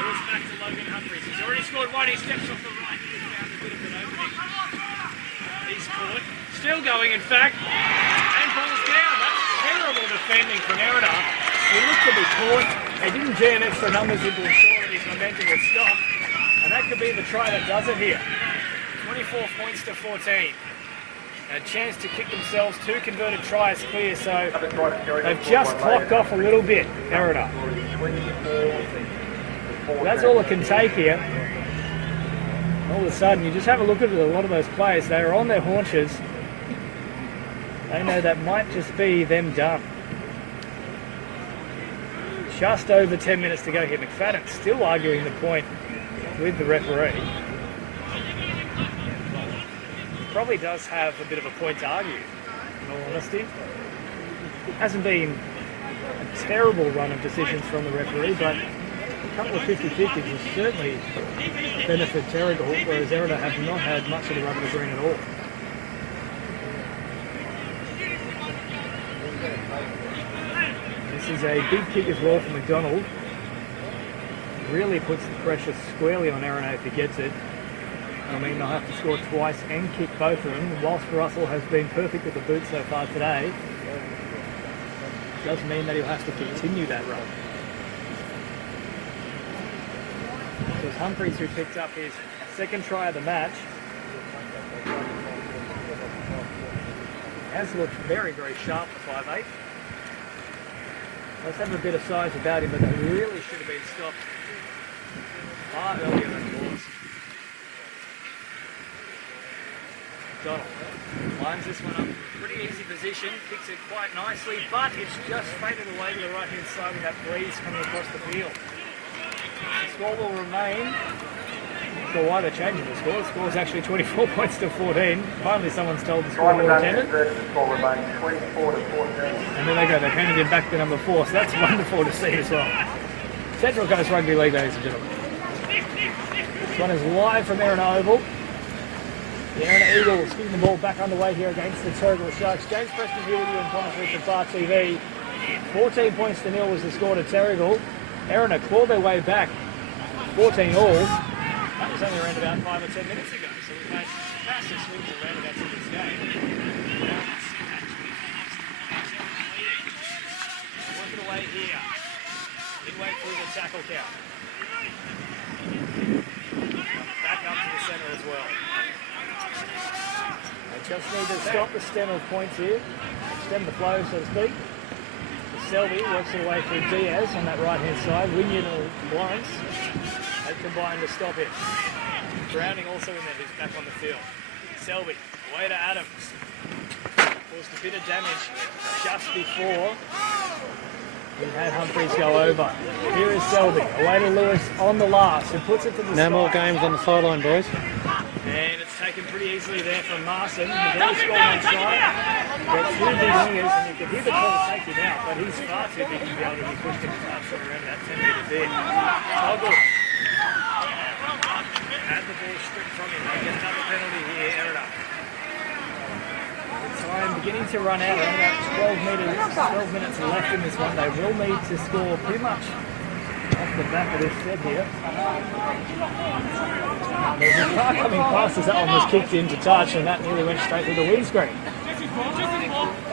Lewis back to Logan Humphries. He's already scored one. He steps off the right. He's found a bit of an opening. He's caught. Still going, in fact. And ball's down. That's terrible defending from Erina. He looked to be caught. They didn't jam extra numbers into ensure that his momentum would stop. And that could be the try that does it here. 24 points to 14. A chance to kick themselves 2 converted tries clear, so they've just clocked off a little bit, Erina. That's all it can take here. All of a sudden, you just have a look at a lot of those players. They are on their haunches. They know that might just be them done. Just over 10 minutes to go here. McFadden still arguing the point with the referee. Probably does have a bit of a point to argue, in all honesty. Hasn't been a terrible run of decisions from the referee, but a couple of 50-50s has certainly benefited Terrigal, whereas Erina have not had much of the run of the green at all. This is a big kick as well for McDonald. Really puts the pressure squarely on Erina if he gets it. I mean, they'll have to score twice and kick both of them. Whilst Russell has been perfect with the boot so far today, it does mean that he'll have to continue that run. So it's Humphries who picked up his second try of the match. Has looked very, very sharp for 5'8". Does have a bit of size about him, but that really should have been stopped far earlier than it was. Donald lines this one up. Pretty easy position, kicks it quite nicely, but it's just faded away to the right-hand side with that breeze coming across the field. The score will remain. So why they're changing the score? The score is actually 24 points to 14. Finally, someone's told the score will attend it. And there they go. They've handed him back to number 4. So that's wonderful to see as well. Central Coast Rugby League, ladies and gentlemen. This one is live from Erina Oval. The Erina Eagles getting the ball back underway here against the Terrigal Sharks. James Preston here with you on commentary for Bar TV. 14 points to 0 was the score to Terrigal. Erina clawed their way back. 14 all. That was only around about 5 or 10 minutes ago. So we've had massive swings and roundabouts in this game. Working away here. Midway through the tackle count. Back up to the centre as well. Just need to stop the stem of points here, stem the flow, so to speak. Selby works their way through Diaz on that right-hand side. Wynyard and Lawrence, they combine to stop it. Browning also in there, who's back on the field. Selby, away to Adams. Caused a bit of damage just before he had Humphries go over. Here is Selby, away to Lewis on the last, who puts it to the No sky. more games on the sideline, boys. And it's taken pretty easily there from Marson. He's only scored one try. Got 2 big wingers, and you can hear the call to take him out, but he's far too big to be able to be pushed into touch from around that 10 metres there. Toggle. Had the ball stripped from him. They get another penalty here, Erina. Time beginning to run out. Around about 12 minutes left in this one. They will need to score pretty much off the back of this set here. There's a car coming past as that one was kicked into touch, and that nearly went straight through the windscreen.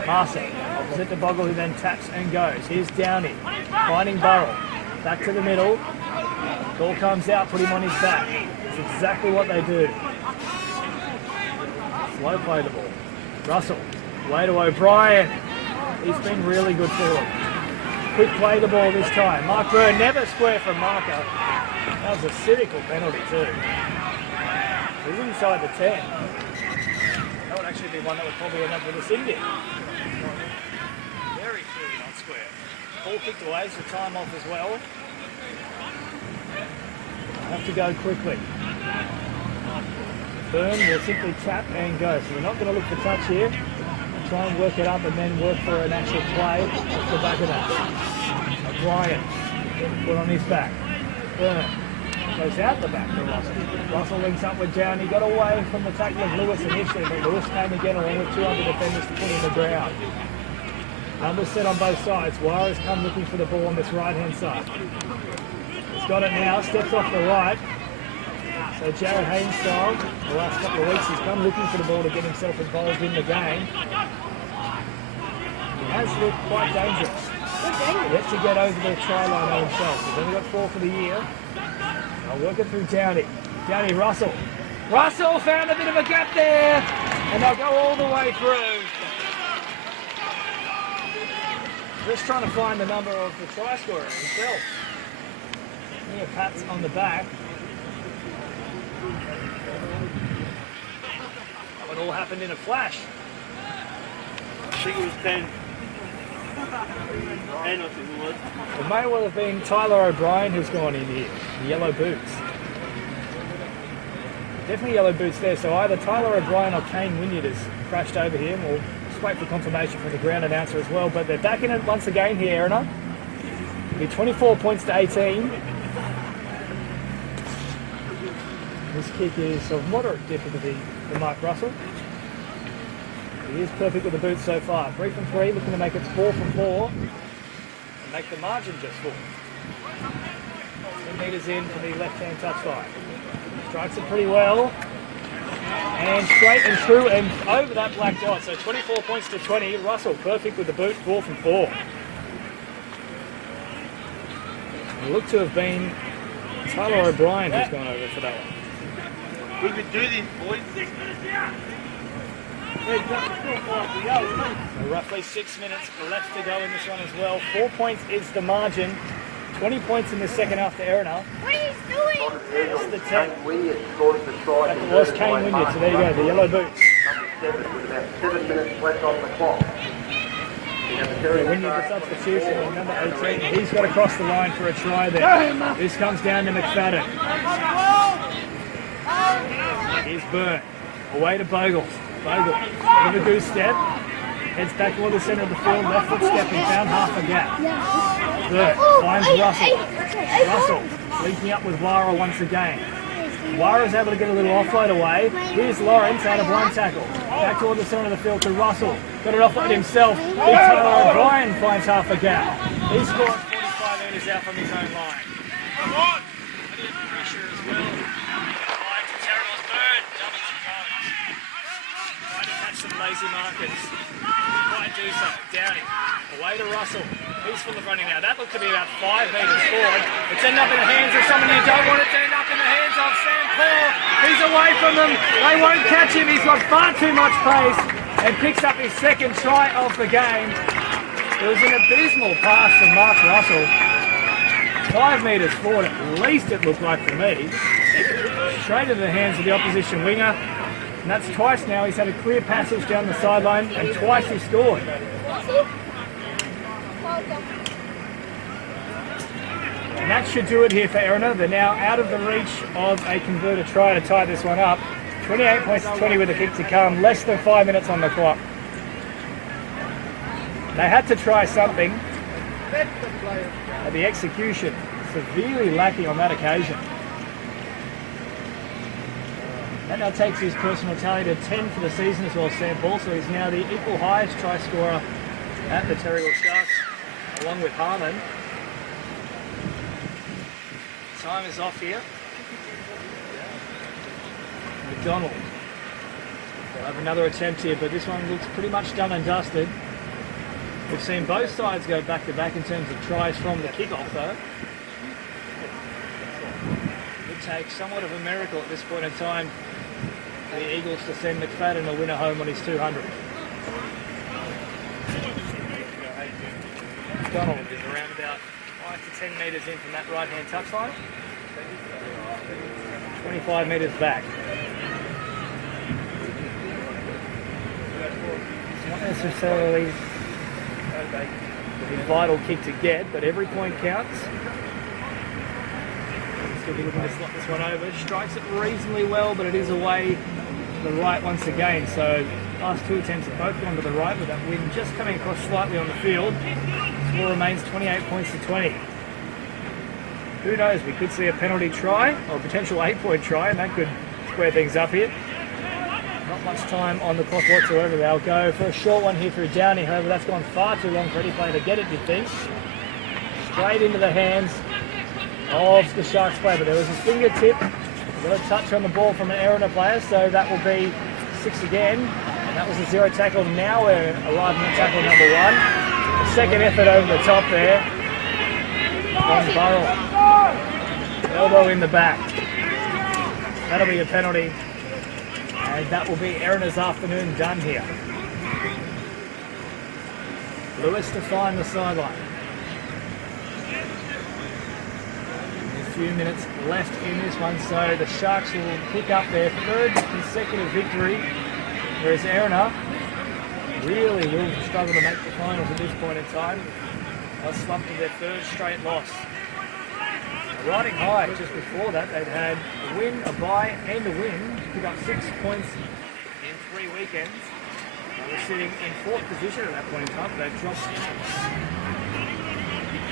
Marson, opposite to Boggle, who then taps and goes. Here's Downey, finding Burrell. Back to the middle. Ball comes out, put him on his back. That's exactly what they do. Slow play the ball. Russell, way to O'Brien. He's been really good for him. Quick play the ball this time. Mark Byrne, never square from marker. That was a cynical penalty too. He's inside the 10. That would actually be one that would probably end up with a single. Very clearly not square. Ball kicked away, so time off as well. Have to go quickly. Byrne will simply tap and go. So we're not going to look for touch here. Try and work it up and then work for an actual play off the back of that. O'Brien put on his back. Byrne goes out the back to Russell. Russell links up with Downey. Got away from the tackle of Lewis initially, but Lewis came again along with 2 other defenders to put in the ground. Numbers set on both sides. Wires come looking for the ball on this right-hand side. He's got it now. Steps off the right. So Jared Haynes style, the last couple of weeks he's come looking for the ball to get himself involved in the game. He has looked quite dangerous. Yet to get over the try line himself. He's only got 4 for the year. I'll work it through Downey. Downey, Russell. Russell found a bit of a gap there, and they'll go all the way through. Just trying to find the number of the try scorer himself. Here, Pat's on the back. That all happened in a flash. I think it was 10. It may well have been Tyler O'Brien who's gone in here. The yellow boots. Definitely yellow boots there, so either Tyler O'Brien or Kane Wynyard has crashed over here. We'll just wait for confirmation from the ground announcer as well, but they're back in it once again here, Erina. It'll be 24 points to 18. This kick is of moderate difficulty for Mark Russell. He is perfect with the boots so far. 3 from 3, looking to make it 4 from 4 and make the margin just 4. 10 metres in for the left-hand touch line. Strikes it pretty well. And straight and true and over that black dot. So 24 points to 20. Russell perfect with the boot, 4 from 4. It looked to have been Tyler O'Brien who's gone over for that one. We could do this, boys. 6 minutes out. So roughly 6 minutes left to go in this one as well. 4 points is the margin. 20 points in the second half to Erina. What are you doing? That's the 10. Kane Wynyard scored the try. That was Kane Wynyard, so there you go, the yellow boots. Number 7 with about 7 minutes left on the clock. Wynyard, the substitution, and number 18. He's got to cross the line for a try there. This comes down to McFadden. Here's Byrne. Away to Bogle. Bogle with a goose step. Heads back toward the centre of the field. Left foot stepping. Found half a gap. Byrne finds Russell. Russell linking up with Wara once again. Wara's able to get a little offload away. Here's Lawrence out of one tackle. Back toward the centre of the field to Russell. Got it offload himself. Big Tyler O'Brien finds half a gap. He scored 45 metres out from his own line. Come on! Plenty of pressure as well. Line to Terrigal's Byrne. Doubles and goes. Trying to catch some lazy markers. Might do so. Downey. Away to Russell. He's full of running now. That looked to be about 5 metres forward. It's ended up in the hands of someone you don't want it to end up in the hands of. Sam Paul. He's away from them. They won't catch him. He's got far too much pace and picks up his second try of the game. It was an abysmal pass from Mark Russell. 5 metres forward at least it looked like for me. Straight into the hands of the opposition winger. And that's twice now. He's had a clear passage down the sideline and twice he scored. And that should do it here for Erina. They're now out of the reach of a converted try to tie this one up. 28 points to 20 with a kick to come. Less than 5 minutes on the clock. They had to try something. But the execution severely lacking on that occasion. That now takes his personal tally to 10 for the season as well, Sam Paul. So he's now the equal highest try scorer at the Terrigal Sharks, along with Harmon. Time is off here. McDonald. They'll have another attempt here, but this one looks pretty much done and dusted. We've seen both sides go back to back in terms of tries from the kickoff, though. It would take somewhat of a miracle at this point in time for the Eagles to send McFadden a winner home on his 200. McDonald is around about 5 to 10 metres in from that right-hand touchline. 25 metres back. It's not necessarily a vital kick to get, but every point counts. He's going to be looking to slot this one over. Strikes it reasonably well, but it is away to the right once again. So last two attempts have both gone to the right, with that wind just coming across slightly on the field. Score remains 28 points to 20. Who knows, we could see a penalty try, or a potential 8-point try, and that could square things up here. Not much time on the clock whatsoever. They'll go for a short one here through Downey. However, that's gone far too long for any player to get it, you'd think. Straight into the hands of the Sharks player, but there was a fingertip. Got a touch on the ball from an Erina player, so that will be 6 again. And that was a 0 tackle. Now we're arriving at tackle number 1. A second effort over the top there from Burrell. Elbow in the back. That'll be a penalty. And that will be Erina's afternoon done here. Lewis to find the sideline. A few minutes left in this one, so the Sharks will pick up their third consecutive victory, whereas Erina really will struggle to make the finals at this point in time. They'll slump to their third straight loss. Riding high just before that, they'd had a win, a bye and a win to pick up 6 points in 3 weekends. They were sitting in 4th position at that point in time, but they've dropped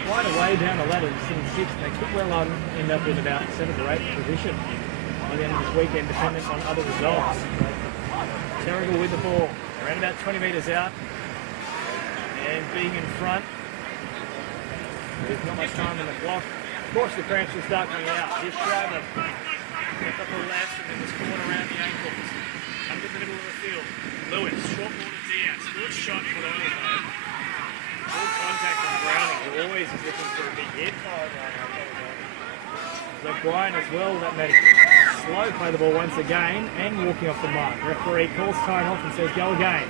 quite a way down the ladder, sitting 6th. They could well end up in about 7th or 8th position by the end of this weekend, dependent on other results. Terrigal with the ball, around about 20 metres out, and being in front. There's not much time on the clock. Of course, the cramps will start coming out. Here's Schreiber. Step up the left, and then this corner around the ankles. Under the middle of the field. Lewis, short ball to Diaz. Good shot put over though. Good contact from Browning, who always is looking for a big hit. So Brian as well, that made slow play the ball once again, and walking off the mark. Referee calls time off and says go again.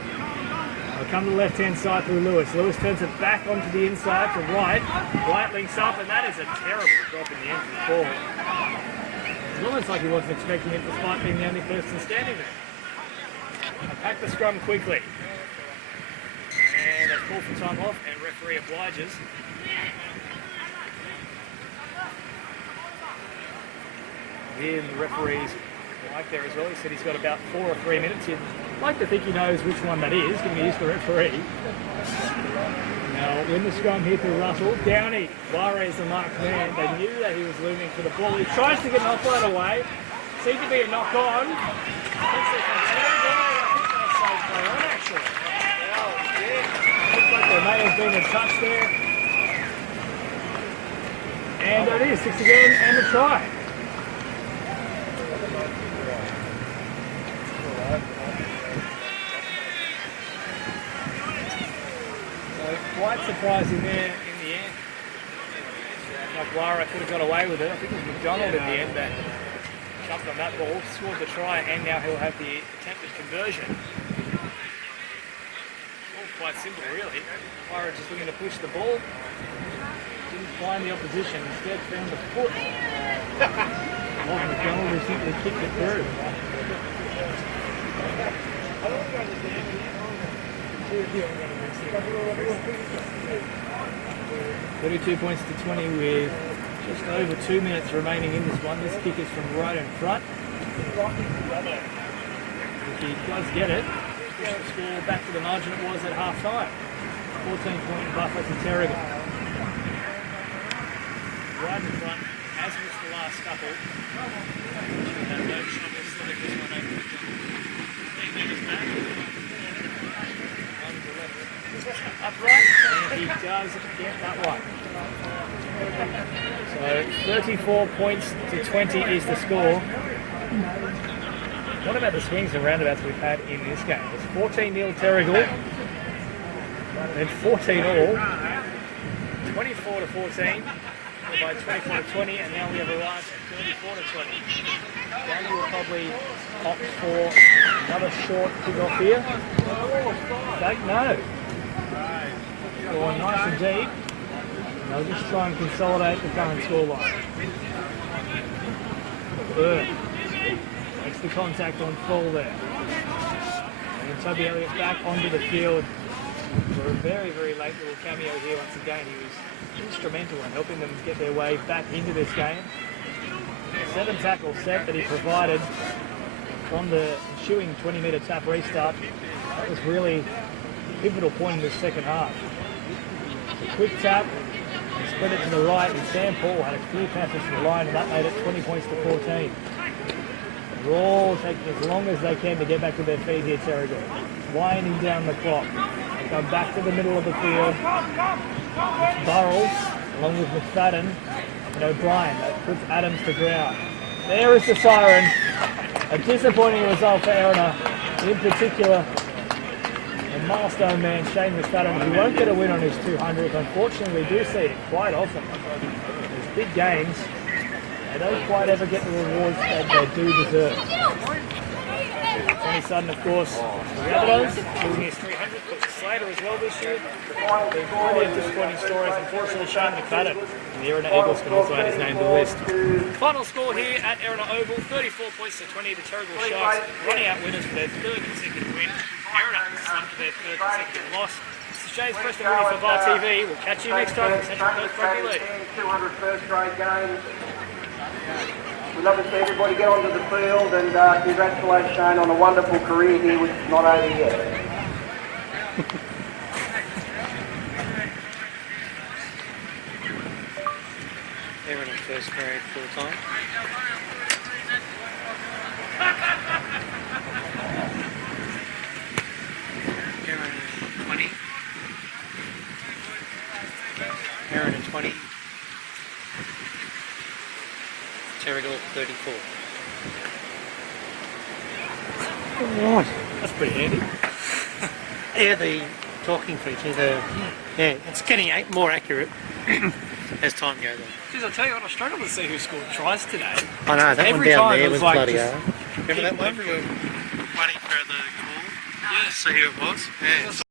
They'll come to the left-hand side through Lewis. Lewis turns it back onto the inside to Wright. Wright links up, and that is a terrible drop in the end of the ball. It's almost like he wasn't expecting it despite being the only person standing there. They pack the scrum quickly. And they call for time off, and referee obliges. Here the referee's like there as well. He said he's got about 4 or 3 minutes. You'd like to think he knows which one that is, given he is the referee. Now, when the scrum here through Russell, Downey, Ware is the marked man. They knew that he was looming for the ball. He tries to get an offload away. Seemed to be a knock on. Looks like there may have been a touch there. And it is 6 again, and a try. Quite surprising there in the end. Maguire could have got away with it. I think it was McDonald in the end that jumped on that ball, scored the try, and now he'll have the attempted conversion. All quite simple, really. Maguire just looking to push the ball. Didn't find the opposition, instead found the foot of McDonald, who simply kicked it through. 32 points to 20 with just over 2 minutes remaining in this one. This kick is from right in front. If he does get it, push the score back to the margin it was at half time. 14-point buffer to Terrigal. Right in front, as was the last couple. Should have no trouble slowing this one over. 15 metres back. Upright, and he does get that one. So 34 points to 20 is the score. What about the swings and roundabouts we've had in this game? It's 14-0 Terrigal, then 14 all, 24 to 14, by 24 to 20, and now we have a rise at 34 to 20. Danny will probably opt for another short kick-off here. In fact, no. Going nice and deep. They'll just try and consolidate the current scoreline. Bird makes the contact on full there. And Toby Elliott's back onto the field for a very, very late little cameo here once again. He was instrumental in helping them get their way back into this game. The 7-tackle set that he provided on the ensuing 20-metre tap restart, that was really a pivotal point in the second half. A quick tap, spread it to the right, and Sam Paul had a clear passage to the line, and that made it 20 points to 14. They're all taking as long as they can to get back to their feet here, Terrigal. Winding down the clock. They come back to the middle of the field. It's Burrells, along with McFadden and O'Brien. That puts Adams to ground. There is the siren. A disappointing result for Erina, in particular. The milestone man, Shane McFadden, who won't get a win on his 200th. Unfortunately, we do see it quite often. These big games, they don't quite ever get the rewards that they do deserve. Tony Sutton, of course, the Rabbitohs, losing his 300th, but Slater as well this year. There's plenty of disappointing stories. Unfortunately, Shane McFadden, the Erina Eagles can also add his name to the list. Final score here at Erina Oval, 34 points to 20. The Terrigal Sharks running out winners for their third consecutive win. Erina slumped to their third consecutive loss. This is James Preston with you for Bar TV. We'll catch you next time for Central Coast Rugby League. 200 first grade games. We'd love to see everybody get onto the field and congratulate Shane on a wonderful career here, which is not over yet. Erina first grade full time. Erina 20. Erina 20. Terrigal 34. Right. That's pretty handy. Yeah, the talking feature, yeah, it's getting more accurate as time goes on. Jeez, I'll tell you what, I struggled to see who scored tries today. I know, that Every one down time there it was was like bloody just- hard. Remember that one? We were waiting for the call to see who it was. Yeah.